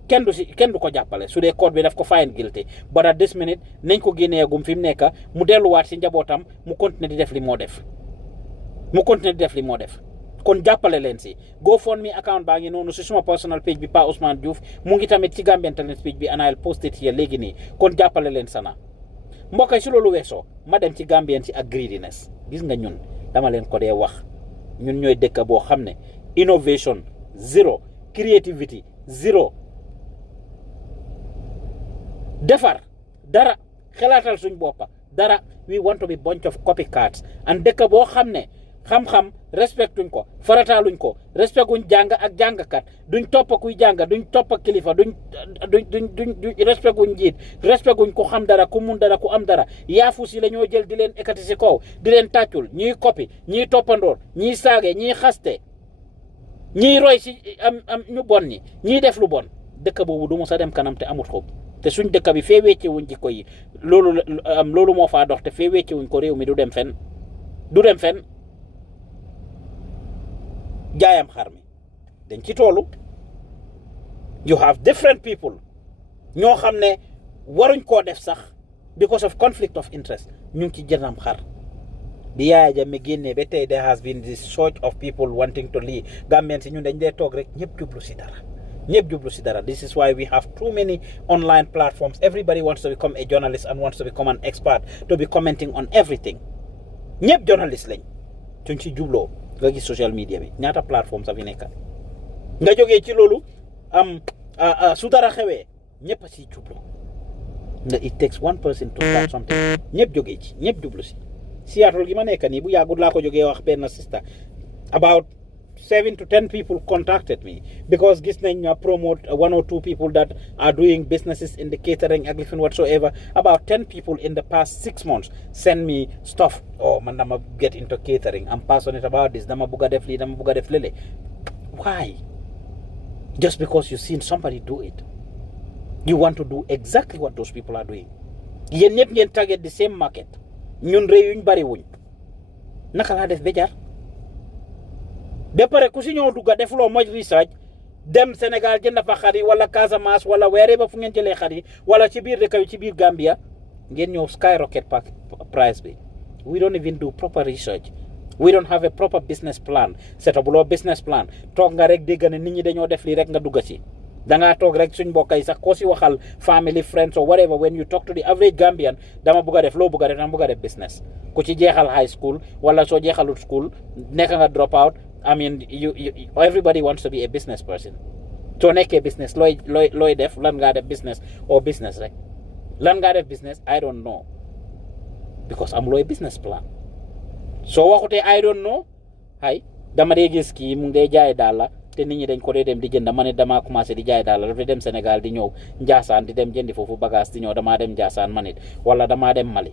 kenn du ko jàppale su dee court bi daf ko find guilty but at this minute nañ ko génnee gum fi mu nekk mu delluwaat si njabootam mu continuer di def li moo def kon jàppale leen si GoFundMe account baa ngi noonu si suma personal page bi Pa Ousmane Diouf mu ngi tamit ci Gambian Talents page bi and I'll post it here léegi nii kon jàppale leen Sana mbokk yi si loolu weesoo ma dem ci Gambian si ak greediness gis nga ñun dama leen ko dee wax ñun ñooy dëkk boo xam ne innovation zero creativity zero defar dara xelaatal suñ boppa dara we want to be bunch of copycats and dëkk boo xam ne xam-xam respectuñ ko farataaluñ ko respectuñ jàng ak jàngkat duñ topp kuy jàng duñ topp kilifa duñ respectuñ njiit respectuñ ku xam dara ku mun dara ku am dara yaafu si la ñoo jël di leen ekkati si kaw di leen tàccul ñiy coppi ñiy toppandoor ñiy saage ñiy xaste ñiy roy si am ñu bon ñi ñiy def lu bon dëkk boobu du mu sa dem kanam te amut xob te suñ dëkk bi fee wecce wuñ jikko yi loolu moo faa dox te fee wecce wuñ ko réew mi du dem fenn jaayam xar mi dañ ci toolu you have different people ñoo xam ne waruñ koo def sax because of conflict of interest ñu ngi ci jënam xar bi Yaya Jammeh génnee ba tey there has been this surge of people wanting to leave Gambien si ñun dañ dee toog rek ñëpp jublu si dara this is why we have too many online platforms everybody wants to become a journalist and wants to become an expert to be commenting on everything ñëpp journalist lañ suñ ci jubloo nga gis social media bi ñaata plateforme sa fi nekk nga jógee ci loolu su dara xewee ñëpp a si jublu nga it takes one person to start something ñëpp jógee ci ñëpp jublu si Seattle gi ma nekk nii bu yàggul laa ko jógee wax benn sister about 7 to 10 people contacted me because gis nañ promote 1 or 2 people that are doing businesses in the catering and whatsoever. About 10 people in the past 6 months send me stuff. Oh man, I'ma get into catering. I'm passionate about this. Dama buga def li, dama buga def lele. Why? Just because you've seen somebody do it. You want to do exactly what those people are doing. Yen ñep ngeen target the same market. Ñun réew yuñ bari wuñ. Naka la def bejar? De pare ku si ñëw dugga defuloo much research dem Sénégal jënd fa xar yi wala Casamance wala wherever fu ngeen jëlee xar yi wala ci biir dëkk bi ci biir Gambia ngeen ñëw skyrocket price bi. We don't even do proper research. We don't have a proper business plan. Set up a business plan. Toog nga rek dégg ne nit ñi dañoo def lii rek nga dugga ci. Da ngaa toog rek suñ mbokk yi sax koo si waxal family friends or whatever when you talk to the average Gambian dama bugg a def loo bugg a def dama bugg a def business. Ku ci jeexal high school wala soo jeexalut school nekk nga drop out. I mean, everybody wants to be a business person. To make a business, loy def, lan nga def business or business, right? Lan nga def business, I don't know. Because I'm a business plan. So waxute I don't know, hay, dama dee gis kii mu ngi jaay daal te nit ñi dañ ko dee dem di jënd ma ne dama commencé di jaay daal dafa dem Sénégal di ñëw Njaasaan di dem jëndi foofu bagage di ñëw damaa dem Njaasaan man it wala damaa dem Mali.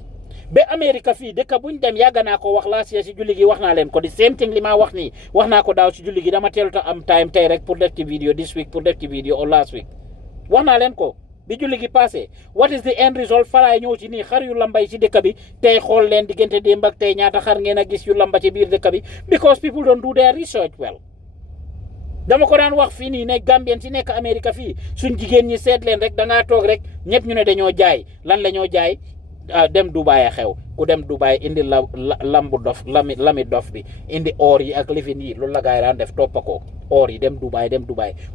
Be America fii dëkk buñ dem yàgg naa ko wax laa si julli gi wax naa leen ko di same thing li ma wax nii wax naa ko daaw si julli gi dama teelu ta am time tey rek pour def ci vidéo this week pour def ci vidéo or last week wax naa leen ko bi julli gi passé what is the end result falaay ñëw ci nii xar yu lambay ci dëkk bi tey xool leen diggante démb ak tey ñaata xar ngeen a gis yu lamba ci biir dëkk bi because people don't do their research well dama ko daan wax fii nii ne Gambien si nekk Amérique fii suñ jigéen ñi seet leen rek da ngaa toog rek ñëpp ñu ne dañoo jaay lan la ñoo jaay dem Dubai a xew ku dem Dubai indi lambu dof lami dof bi indi or yi ak lifin yi loolu la gaay daan def toppa ko or yi dem Dubai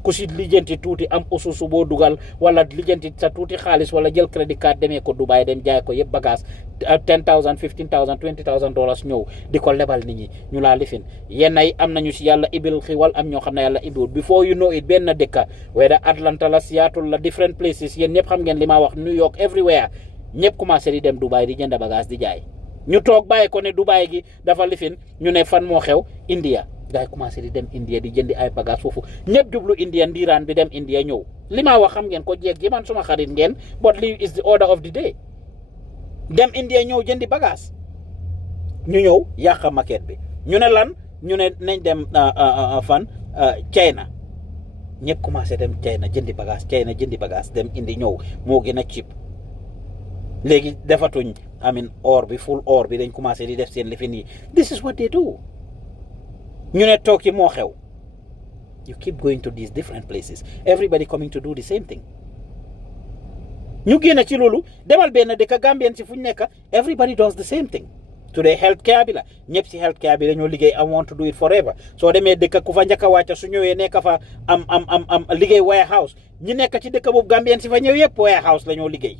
ku si lijjanti tuuti am ususu boo dugal wala lijjanti sa tuuti xaalis wala jël crédit card demee ko Dubai dem jaay ko yëpp bagage $10,000 $15,000 $20,000 ñëw di ko lebal nit ñi ñu laa lifin yenn ay am nañu si yàlla ibil xiwal am ñoo xam ne yàlla ibil before you know it benn dëkka whether Atlanta la Seattle la different places yéen ñëpp xam ngeen li ma wax New York everywhere ñëpp commencé di dem Dubai di jënd bagage di jaay ñu toog bàyyi ko ne Dubai gi dafa lifin ñu ne fan moo xew India gars yi commencé di dem India di jëndi ay bagage foofu ñëpp jublu India ndiiraan bi dem India ñëw li ma wax xam ngeen ko jeeg ji man suma xarit ngeen but li is the order of the day dem India ñëw jëndi bagage ñu ñëw yàq maquette bi ñu ne lan ñu ne nañ dem fan China ñëpp commencé dem China jëndi bagage dem indi ñëw moo gën a cheap léegi defatuñ or bi full or bi dañ commencé di def seen lifin yi this is what they do ñu ne toog moo xew you keep going to these different places everybody coming to do the same thing ñu génn ci loolu demal benn dëkk Gambien si fu ñu nekk everybody does the same thing today health care bi la ñëpp si health care bi dañoo liggéey I want to do it forever soo demee dëkk ku fa njëkk a wàcca su ñëwee nekk fa am liggéey warehouse ñi nekk ci dëkk boobu Gambien si fa ñëw yëpp warehouse la ñoo liggéey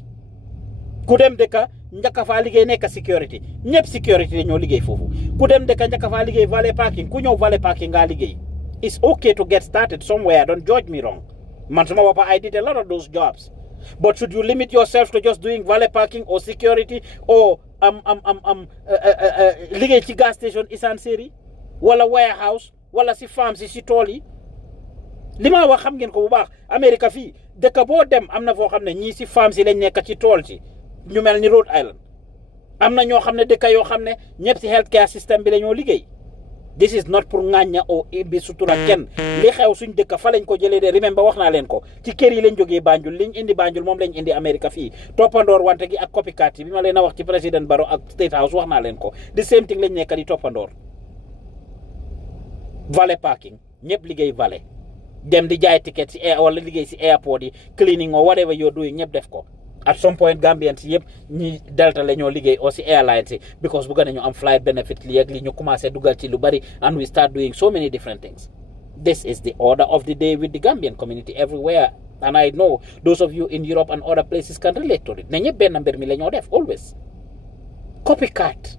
ku dem dëkk njëkk faa liggéey nekk security ñëpp security dañoo liggéey foofu ku dem dëkk njëkk faa liggéey valet parking ku ñëw valet parking ngaa liggéey it's okay to get started somewhere don't judge me wrong man suma boppa I did a lot of those jobs but should you limit yourself to just doing valet parking or security or liggéey ci gas station essentiel wala warehouse wala si farm si tool yi li ma wax xam ngeen ko bu baax Amérique fii dëkk boo dem am na foo xam ne ñii si farm si lañ nekk ci tool si ñu mel ni Rhode Island am na ñoo xam ne dëkk yoo xam ne ñëpp si health care system bi la ñoo liggéey this is not pour ŋàñña o bi sutura kenn li xew suñ dëkk fa lañ ko jëlee de remember wax naa leen ko ci kër yi lañ jógee Banjul liñ indi Banjul moom lañ indi Amérique fii toppandoor wante gi ak copycat yi bi ma leen a wax ci président Barrow ak State House wax naa leen ko the same thing lañ nekk di toppandoor valet parking ñëpp liggéey valet dem di jaay ticket si air wala liggéey si airport yi cleaning or whatever you're doing ñëpp def ko at some point Gambian si yëpp ñi Delta la ñoo liggéey or si airlines si because bëgg nañu am flight benefit li ak li ñu commencé dugal ci lu bari and we start doing so many different things this is the order of the day with the Gambian community everywhere and I know those of you in Europe and other places can relate to it ne ñëpp benn mbir mi la ñoo def always copycat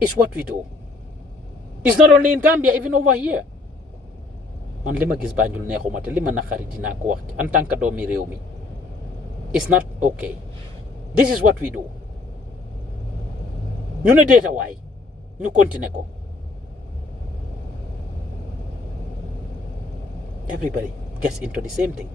is what we do it's not only in Gambia even over here man li ma gis Banjul neexuma te li ma naqari dinaa ko wax en tant que doomi réew mi it's not okay this is what we do ñu ne déeta waay ñu continuer ko everybody gets into the same thing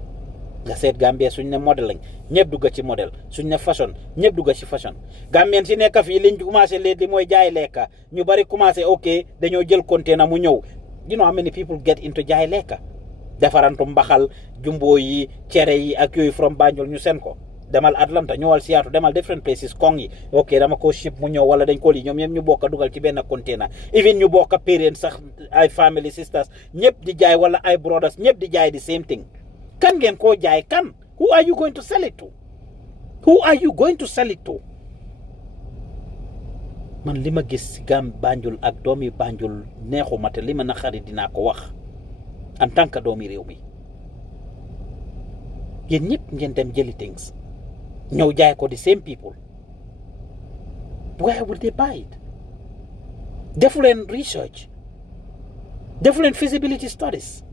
nga seet Gambia suñ ne modèle lañ ñëpp dugga ci modèle suñ ne fashion ñëpp dugga ci fashion Gambien si nekk fii liñ commencé léegi mooy jaay lekka ñu bari commencé ok dañoo jël container mu ñëw you know how many people get into jaay lekka defarantu mbaxal jumbo yi cere yi ak yooyu from Banjul ñu seen ko demal Atlanta ñëwal Seattle demal different places kong yi ok dama ko ship mu ñëw wala dañ ko lii ñoom ñëpp ñu bokk dugal ci benn container even ñu bokk parents sax ay family sisters ñëpp di jaay wala ay brothers ñëpp di jaay the same thing kan ngeen koo jaay kan who are you going to sell it to man li ma gis si Banjul ak doomi Banjul neexuma te li ma naqari dinaa ko wax en tant que doomi réew mi yéen ñëpp ngeen dem jëli things ñëw jaay ko the same people where will they buy it defu leen research defu leen feasibility studies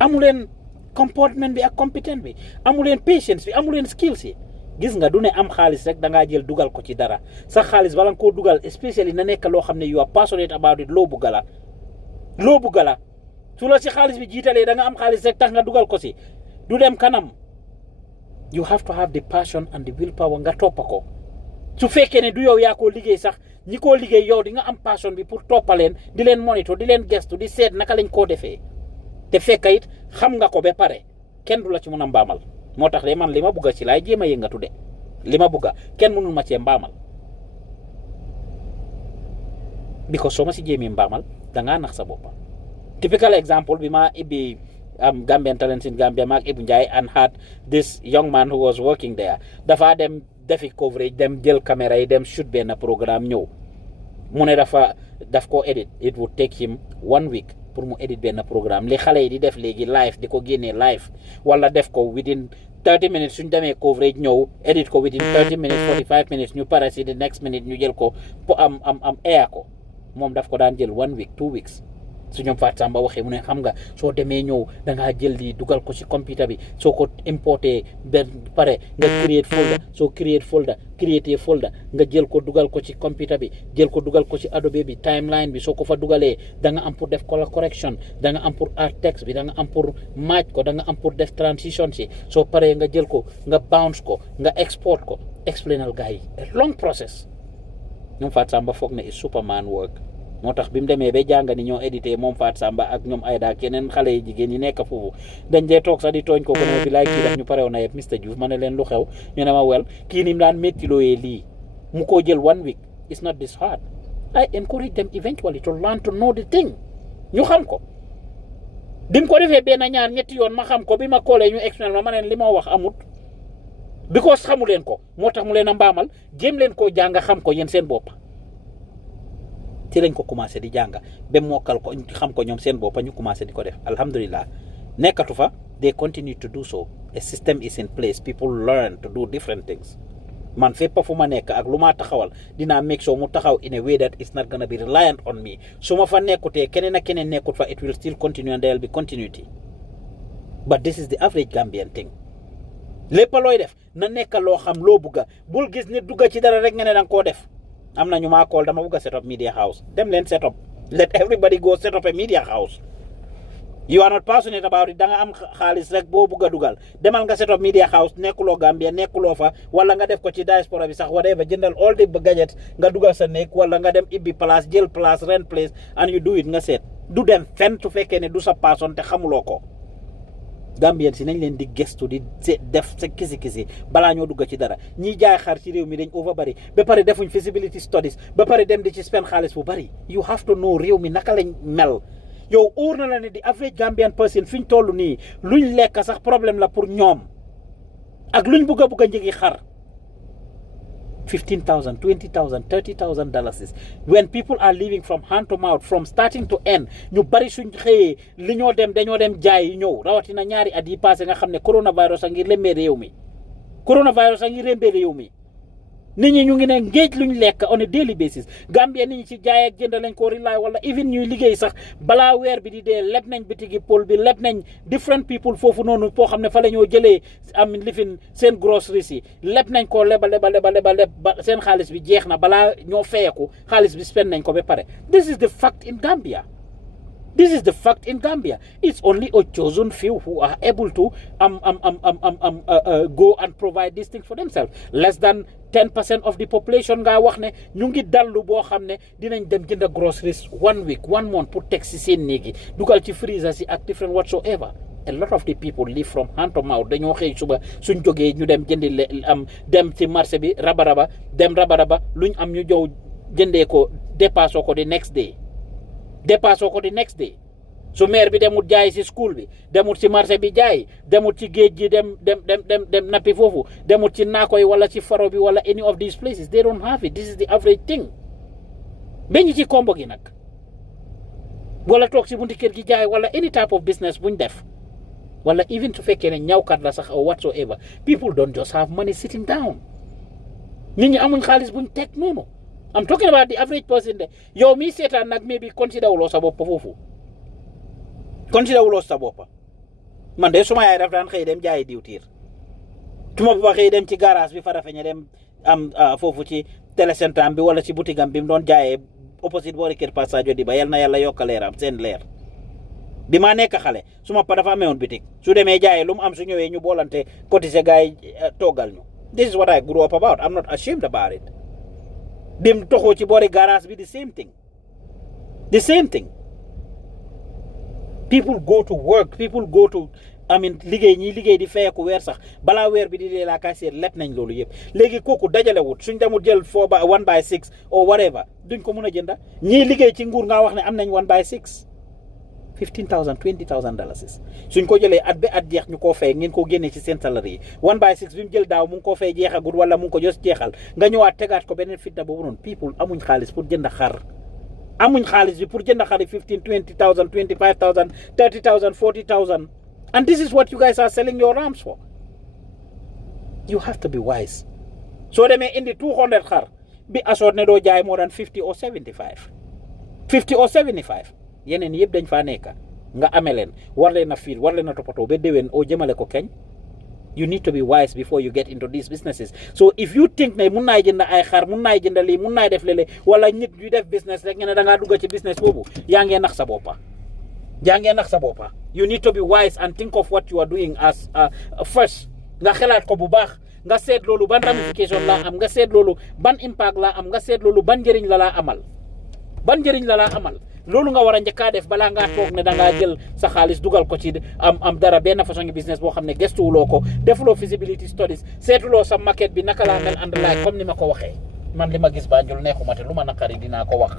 amu leen comportement bi ak compétent bi amu leen patience bi amu leen skills yi gis nga du ne am xaalis rek da ngaa jël dugal ko ci dara sax xaalis bala nga koo dugal especially na nekk loo xam ne you are passionate about it loo bugga la su la si xaalis bi jiitalee da nga am xaalis rek tax nga dugal ko si du dem kanam you have to have the passion and the willpower nga toppa ko su fekkee ne du yow yaa koo liggéey sax ñi koo liggéey yow di nga am passion bi pour toppaleen di leen monitor di leen gestu di seet naka lañ koo defee te fekk it xam nga ko ba pare kenn du la ci mën a mbaamal moo tax de man li ma bugga ci laay jéem a yëngatu de li ma bugga kenn mënul ma cee mbaamal because soo ma si jéemee mbaamal dangaa nax sa boppa Typical example bi ma ibbi Gambian Talents in Gambia maak Ibu Njai and had this young man who was working there dafa dem defi coverage dem jël caméra yi dem shoot benn programme ñëw mu ne daf ko edit it would take him 1 week pour mu edit benn programme li xale yi di def léegi live di ko génnee live wala def ko within 30 minutes suñ demee coverage ñëw edit ko within 30 minutes 45 minutes ñu pare si the next minute ñu jël ko am air ko moom daf ko daan jël 1 week 2 weeks su ñoom Fatou Samba waxee mu ne xam nga soo demee ñëw da ngaa jël di dugal ko ci computer bi soo ko importé benn pare nga create folder nga jël ko dugal ko ci computer bi jël ko dugal ko ci Adobe bi timeline bi soo ko fa dugalee da nga am pour def color correction da nga am pour art text bi da nga am pour match ko da nga am pour def transition si soo paree nga jël ko nga bounce ko nga export ko explainal gars yi a long process ñoom Fatou Samba foog ne is superman work moo tax bi mu demee ba jàng ni ñoo édité moom Fatou Samba ak ñoom Aida keneen xale yi jigéen yi nekk foofu dañ dee toog sax di tooñ ko ne bi laay kii daf ñu parew na yëpp Mr Diouf ma ne leen lu xew ñu ne ma wel kii ni mu daan méttilooyee lii mu koo jël 1 week it's not this hard I encourage them eventually to learn to know the thing ñu xam ko bi mu ko defee benn ñaar ñetti yoon ma xam ko bi ma koolee ñu expliqué ma ne li ma wax amut because xamu leen ko moo tax mu leen a mbaamal jéem leen koo jàng xam ko yéen seen bopp ci lañ ko commencé di jàng ba mokkal ko xam ko ñoom seen boppa ñu commencé di ko def alhamdulillah nekkatu fa they continue to do so a system is in place people learn to do different things man fépp fu ma nekk ak lu ma taxawal dinaa make sure mu taxaw in a way that it's not gonna be reliant on me su ma fa nekkutee keneen ak keneen nekkut fa it will still continue and there will be continuity but this is the average Gambian thing lépp looy def na nekk loo xam loo bugga bul gis nit dugga ci dara rek nga ne danga koo def am na ñu maa call dama bëgg a set up media house dem leen set up let everybody go set up a media house you are not passionate about it da nga am xaalis rek boo bëgg a dugal demal nga set up media house nekkuloo Gambia nekkuloo fa wala nga def ko ci diaspora bi sax whatever jëndal all the gadgets nga dugal sa nekk wala nga dem ibbi place jël place rent place and you do it nga seet du dem fenn tu fekkee ne du sa passion te xamuloo ko Gambien si nañ leen di gestu di def sa kisi balaa ñoo dugg ci dara ñiy jaay xar ci réew mi dañ over bari ba pare defuñ feasibility studies ba pare dem di ci spend xaalis bu bari you have to know réew mi naka lañ mel yow óor na la ne di average Gambian person fi ñu toll nii luñ lekk sax problème la pour ñoom ak luñ bugg a njëgi xar $15,000, $20,000, $30,000 when people are living from hand to mouth from starting to end ñu bari suñ xëyee li ñoo dem dañoo dem jaay ñëw rawatina ñaari at yi passé nga xam ne coronavirus a ngi lembee réew mi nit ñi ñu ngi ne ngéej luñ lekk on a daily basis Gambia nit ñi ci jaay ak jënd lañ ko rely wala even ñuy liggéey sax balaa weer bi di dee leb nañ bitigi pol bi leb nañ different people foofu noonu foo xam ne fa la ñoo jëlee am lifin seen groceries yi leb nañ ko leba seen xaalis bi jeex na balaa ñoo feyeku xaalis bi spend nañ ko ba pare this is the fact in Gambia. It's only a chosen few who are able to go and provide these things for themselves. Less than 10% of the population nga wax ne ñu ngi dallu boo xam ne dinañ dem jënd groceries 1 week 1 month pour teg si seen néegi dugal ci freezer si ak different whatsoever. A lot of the people live from hand to mouth dañoo xëy suba suñ jógee ñu dem jëndi dem ci marché bi raba luñ am ñu jow jëndee ko dépassé ko the next day su maire bi demut jaay si school bi demut si marché bi jaay demut ci géej gi dem nappi foofu demut ci naakoy wala ci faro bi wala any of these places they don't have it. This is the average thing ba ñu ci kombo gi nag wala toog si bunti kër gi jaay wala any type of business buñ def wala even su fekkee ne ñawkat la sax or whatsoever people don't just have money sitting down nit ñi amuñ xaalis buñ teg noonu. I'm talking about the average person de yow mi seetaan nag maybe consider wuloo sa bopp foofu man de suma yaay daf daan xëy dem jaayi diwtiir tuma ba xëy dem ci garage bi Farafeñe dem am foofu ci télécentre bi wala ci boutique am bi mu doon jaayee opposite boori kër Pa Sadio Diba yal na yàlla yokk leeram seen leer bi ma nekk xale suma pa dafa amewoon bitik su demee jaayee lu mu am su ñëwee ñu boolante cotiser gars yi toggal ñu this is what I grew up about. I'm not ashamed about it. Dim toxoo ci boori garage bi the same thing. People go to work, liggéey ñi liggéey di fayeku weer sax balaa weer bi di dee laa kaay seet lépp nañ loolu yëpp léegi kooku dajale wut suñ demul jël 1/6 or whatever duñ ko mën a jënda ñii liggéey ci nguur nga wax ne am nañ 1/6 $15,000 $20,000 suñ ko jëlee at ba at jeex ñu koo fay ngeen koo génnee ci seen salary yi 1/6 bi mu jël daaw mu ngi koo fay jeexagul wala mu ngi ko jos jeexal nga ñëwaat tegaat ko beneen fitna boobu noonu people amuñ xaalis pour jënd xar amuñ xaalis bi pour jënd xar yi 15 $20,000 $25,000 $30,000 $40,000 and this is what you guys are selling your rams for. You have to be wise. So demee indi 200 xar bi asoot ne doo jaay more than 50 or 75 50 or 75 yeneen yëpp dañ faa nekka nga amee leen war leen a fiil war leen a toppatoo ba déwén oo jëmale ko keñ. You need to be wise before you get into these businesses. So if you think ne mun naay jënd ay xar mun naay jënd lii mun naay def lele wala nit yu def business rek nga ne da ngaa dugg ci business boobu yaa ngee nax sa boppa you need to be wise and think of what you are doing as first nga xelaat ko bu baax nga seet loolu ban ramification laa am nga seet loolu ban impact laa am nga seet loolu ban njëriñ la laa amal loolu nga war a njëkkaa def balaa ngaa toog ne da ngaa jël sa xaalis dugal ko ci am dara benn façon business boo xam ne gestuwuloo ko defuloo feasibility studies seetuloo sa market bi naka laa mel and like comme ni ma ko waxee man li ma gis Banjul neexuma te lu ma naqari dinaa ko wax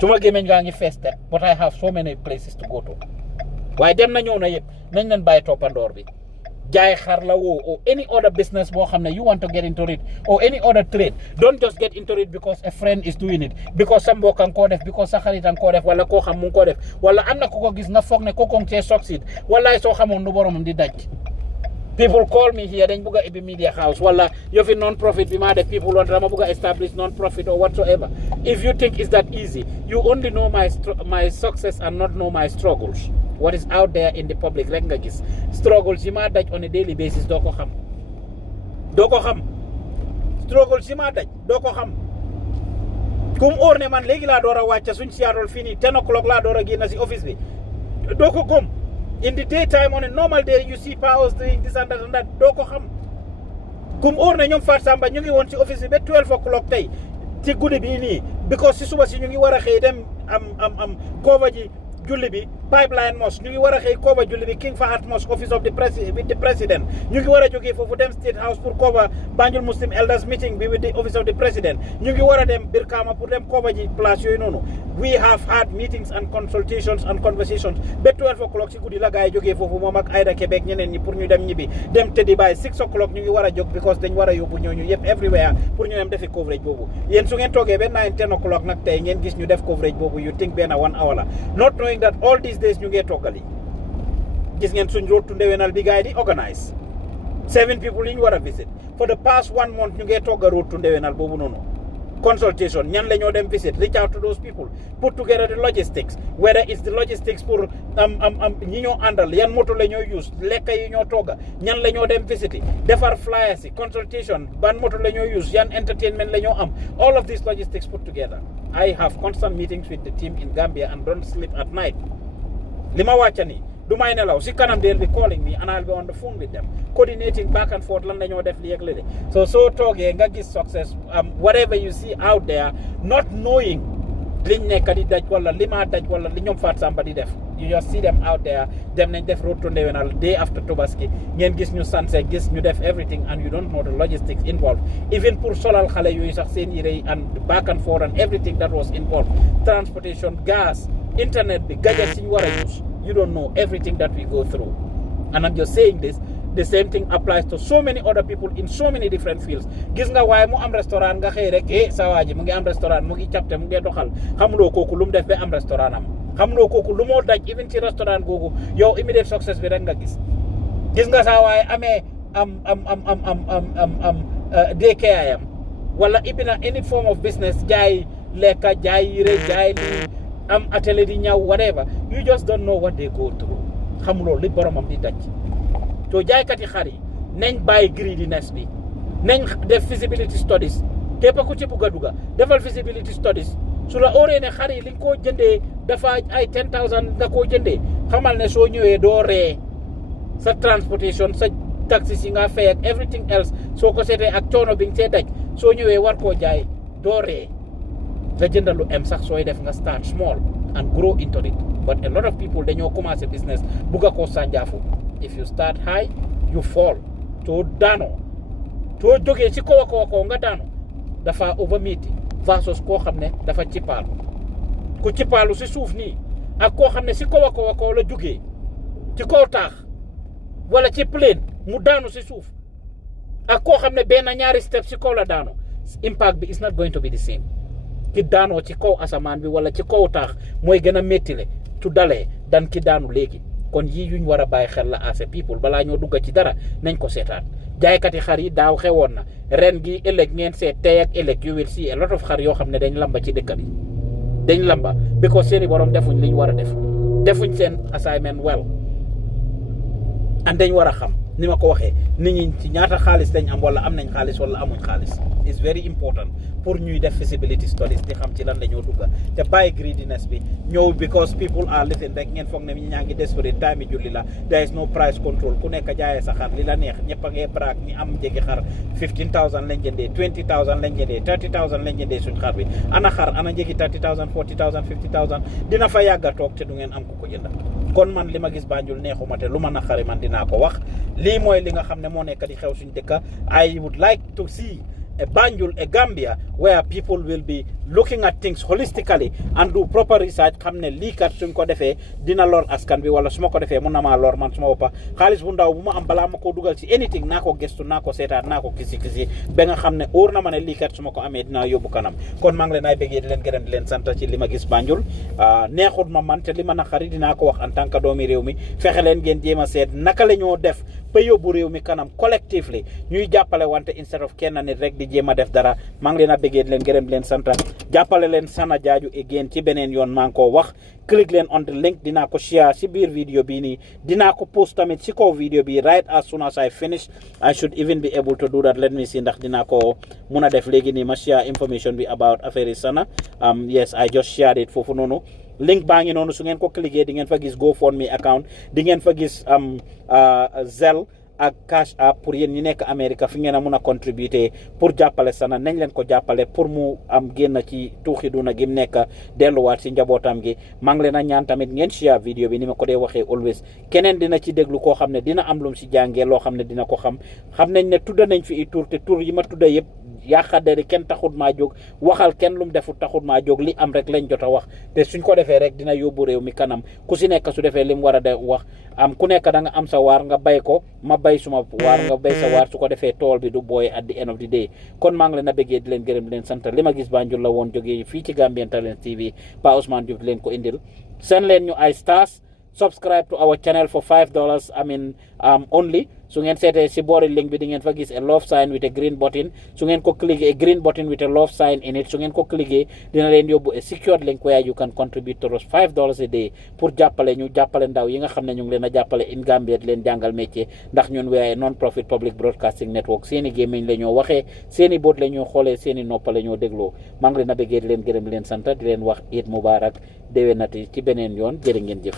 su ma gémmeñ ngaa ngi fees te but I have so many places to go to waaye dem na ñëw na yëpp nañ leen bàyyi toppandoor bi jaay xar la woo or any other business boo xam ne you want to get into it or any other trade don't just get into it because a friend is doing it because sa mbokk nga koo def because sa xarit nga koo def wala koo xam mu ngi koo def wala am na ku ko gis nga foog ne ko cee succeed walaay soo xamoon lu boromam di daj. People call me here dañ bugg a ibbi media house wala yow fi non-profit bi maa def people want dama bugg a establish non-profit or whatsoever. If you think it's that easy you only know my success and not know my struggles. What is out there in the public rek nga gis struggles yi maa daj on a daily basis doo ko xam struggles yi maa daj doo ko xam kum óor ne man léegi laa door a wàcca suñ Seattle fii nii 10 o'clock laa door a génn si office bi doo ko gëm in the daytime on a normal day you see powers doing this and that doo ko xam kum óor ne ñoom Fatou Samba ñu ngi woon si office bi ba 12 o'clock tey ci guddi bii nii because si suba si ñu ngi war a xëy dem am cover ji julli bi Pipeline Mosque ñu ngi war a xëy cover julli bi King Fahd Mosque office of the president ñu ngi war a jógee foofu dem State House pour cover Banjul Muslim Elders meeting bi with the office of the president ñu ngi war a dem Birkama pour dem cover ji place yooyu noonu we have had meetings and consultations and conversations ba 12 o'clock si guddi la gars yi jógee foofu moom ak Aida Quebec ñeneen ñi pour ñu dem ñibbi dem tëddi by 6 o'clock ñu ngi war a jóg because dañ war a yóbbu ñooñu yëpp everywhere pour ñu dem defi coverage boobu yéen su ngeen toogee ba 9 10 o'clock nag tey ngeen gis ñu def coverage boobu you think benn 1 hour la not knowing that all these days ñu ngee toggali gis ngeen suñ road to ndewenal bi gars yi di organise 7 people yi ñu war a visit for the past 1 month ñu ngee togga road to ndewenal boobu noonu consultation ñan la ñoo dem visit reach out to those people put together the logistics whether it's the logistics pour ñi ñoo àndal yan moto la ñoo use lekka yi ñoo togga ñan la ñoo dem visiti defar flyers yi consultation ban moto la ñoo use yan entertainment la ñoo am all of these logistics put together I have constant meetings with the team in Gambia and don't sleep at night li ma wàcca nii du may nelaw si kanam they'll be calling me and I'll be on the phone with them coordinating back and forth lan la ñoo def li ak lii so soo toogee nga gis success whatever you see out there not knowing liñ nekk di daj wala li ma daj wala li ñoom Fatou Samba di def you just see them out there dem nañ def road to ndewenal day after Tobaski ngeen gis ñu sanse gis ñu def everything and you don't know the logistics involved even pour solal xale yooyu sax seen yére yi and back and forth and everything that was involved transportation gas internet bi gadgets yi ñu war a use you don't know everything that we go through and I'm just saying this the same thing applies to so many other people in so many different fields gis nga waaye mu am restaurant nga xëy rek sa waa ji mu ngi am restaurant mu ngi capte mu ngi doxal xamuloo kooku lu mu def ba am restaurant am xamuloo kooku lu moo daj even ci restaurant googu yow immediate success bi rek nga gis nga saa waaye amee daycare am wala ibina any form of business jaay lekka jaay yére jaay li am atelier di ñaw whatever you just don't know what they go through xamuloo li boromam di daj to jaaykat yi xar yi nañ bàyyi greediness bi nañ def feasibility studies képp ku ci bugg a dugga defal feasibility studies su la óoree ne xar yi li nga koo jëndee dafa ay 10,000 nga koo jëndee xamal ne soo ñëwee doo ree sa transportation sa taxis yi nga fay ak everything else soo ko seetee ak coono bi nga see daj soo ñëwee war koo jaay doo ree nga jëndal lu em sax sooy def nga start small and grow into it but a lot of people dañoo commencé business bugga koo sànjaafu if you start high you fall soo daanoo soo jógee ci kaw a kaw nga daanoo dafa overmeeti versus koo xam ne dafa cippaalu ku cippaalu si suuf nii ak koo xam ne si kaw a kaw la jugee ci kaw taax wala ci plane mu daanu si suuf ak koo xam ne benn ñaari step si kaw la daanu impact bi is not going to be the same ki daanoo ci kaw asamaan bi wala ci kaw taax mooy gën a méttile tu dalee dan ki daanu léegi kon yii yuñ war a bàyyi xel la as a people balaa ñoo dugga ci dara nañ ko seetaan jaaykati xar yi daaw xewoon na ren gi ëllëg ngeen seet tey ak ëllëg you will see a lot of xar yoo xam ne dañ lamba ci dëkk bi dañ lamba because seeni borom defuñ liñ war a defuñ seen assignment well and dañ war a xam ni ma ko waxee nit ñi ci ñaata xaalis dañ am wala am nañ xaalis wala amuñ xaalis is very important pour ñuy def feasibility studies di xam ci lan la ñoo dugga te bàyyi greediness bi ñëw because people are living rek ngeen foog ne ñaa ngi desperate time yi julli la there is no price control ku nekk jaayee sa xar li la neex ñëpp a ngee braak ñi am jegi xar 15,000 lañ jëndee 20,000 lañ jëndee 30,000 lañ jëndee suñ xar bi ana xar ana njegi 30,000 40,000 50,000 dina fa yàgga toog te du ngeen am ku ko jënda kon man li ma gis Banjul neexuma te lu ma naqari man dinaa ko wax lii mooy li nga xam ne moo nekk di xew suñ dëkka I would like to see a Banjul, a Gambia, where people will be looking at things holistically and do proper research. Xam ne lii kat suñ ko defee dina lor askan bi wala su ma ko defee mun na maa lor man suma boppa xaalis bu ndaw bu ma am balaa ma ko dugal ci anything naa ko gëstu naa ko seetaat naa ko kisi ba nga xam ne óor na ma ne lii kat su ma ko amee dinaa yóbbu kanam kon maa ngi leen ay bëggee di leen gërëm di leen sant ci li ma gis Banjul neexut ma man te li ma naqari dinaa ko wax en tant que doomi réew mi fexe leen ngeen jéem a seet naka la ñoo def ba yóbbu réew mi kanam collectively ñuy jàppale wante instead of kenn nit rek di jéem a def dara maa ngi leen a bëggee di leen gërëm di leen sant jàppale leen Sana Jaaju again ci beneen yoon maa ngi koo wax click leen on the link dinaa ko share si biir vidéo bii nii dinaa ko post tamit si kaw vidéo bi right as soon as I finish I should even be able to do that let me see ndax dinaa ko mun a def léegi nii ma share information bi about affaire yi Sana yes I just shared it foofu noonu link baa ngi noonu su ngeen ko cliquer di ngeen fa gis GoFundMe account di ngeen fa gis Zelle ak cash app pour yéen ñi nekk Amérique fi ngeen a mun a contribuer pour jàppale Sana nañ leen ko jàppale pour mu am génn ci tuuxi duna gi mu nekk delluwaat si njabootam gi maa ngi leen a ñaan tamit ngeen share vidéo bi ni ma ko dee waxee always keneen dina ci déglu koo xam ne dina am lum si jàngee loo xam ne dina ko xam nañ ne tudda nañ fi i tur te tur yi ma tudda yëpp yàqaderi kenn taxut maa jóg waxal kenn lum defut taxut maa jóg li am rek lañ jot a wax te suñ ko defee rek dina yóbbu réew mi kanam ku si nekk su defee li mu war a de wax ku nekk da nga am sa waar nga bay ko ma bay suma waar nga bay sa waar su ko defee tool bi du booy at the end of the day kon maa ngi leen a bëggee di leen gërëm di leen sant li ma gis Banjul la woon jógee fii ci Gambian Talents TV Pa Ousman Joof di leen ko indil seen leen ñu ay stars subscribe to our channel for $5 only su ngeen seetee si boori link bi di ngeen fa gis a love sign with a green button su ngeen ko cliquer a green button with a love sign in it su ngeen ko cliquer dina leen yóbbu a secured link where you can contribute to $5 a day pour jàppale ñu jàppale ndaw yi nga xam ne ñu ngi leen a jàppale in Gambia di leen jàngal métier ndax ñun we are non profit public broadcasting network seeni gémmiñ la ñoo waxee seeni boot la ñoo xoolee seeni noppa la ñoo dégloo maa ngi leen a bëggee di leen gërëm di leen sant di leen wax Eid Mubarak déwénati ci beneen yoon jërë ngeen jëf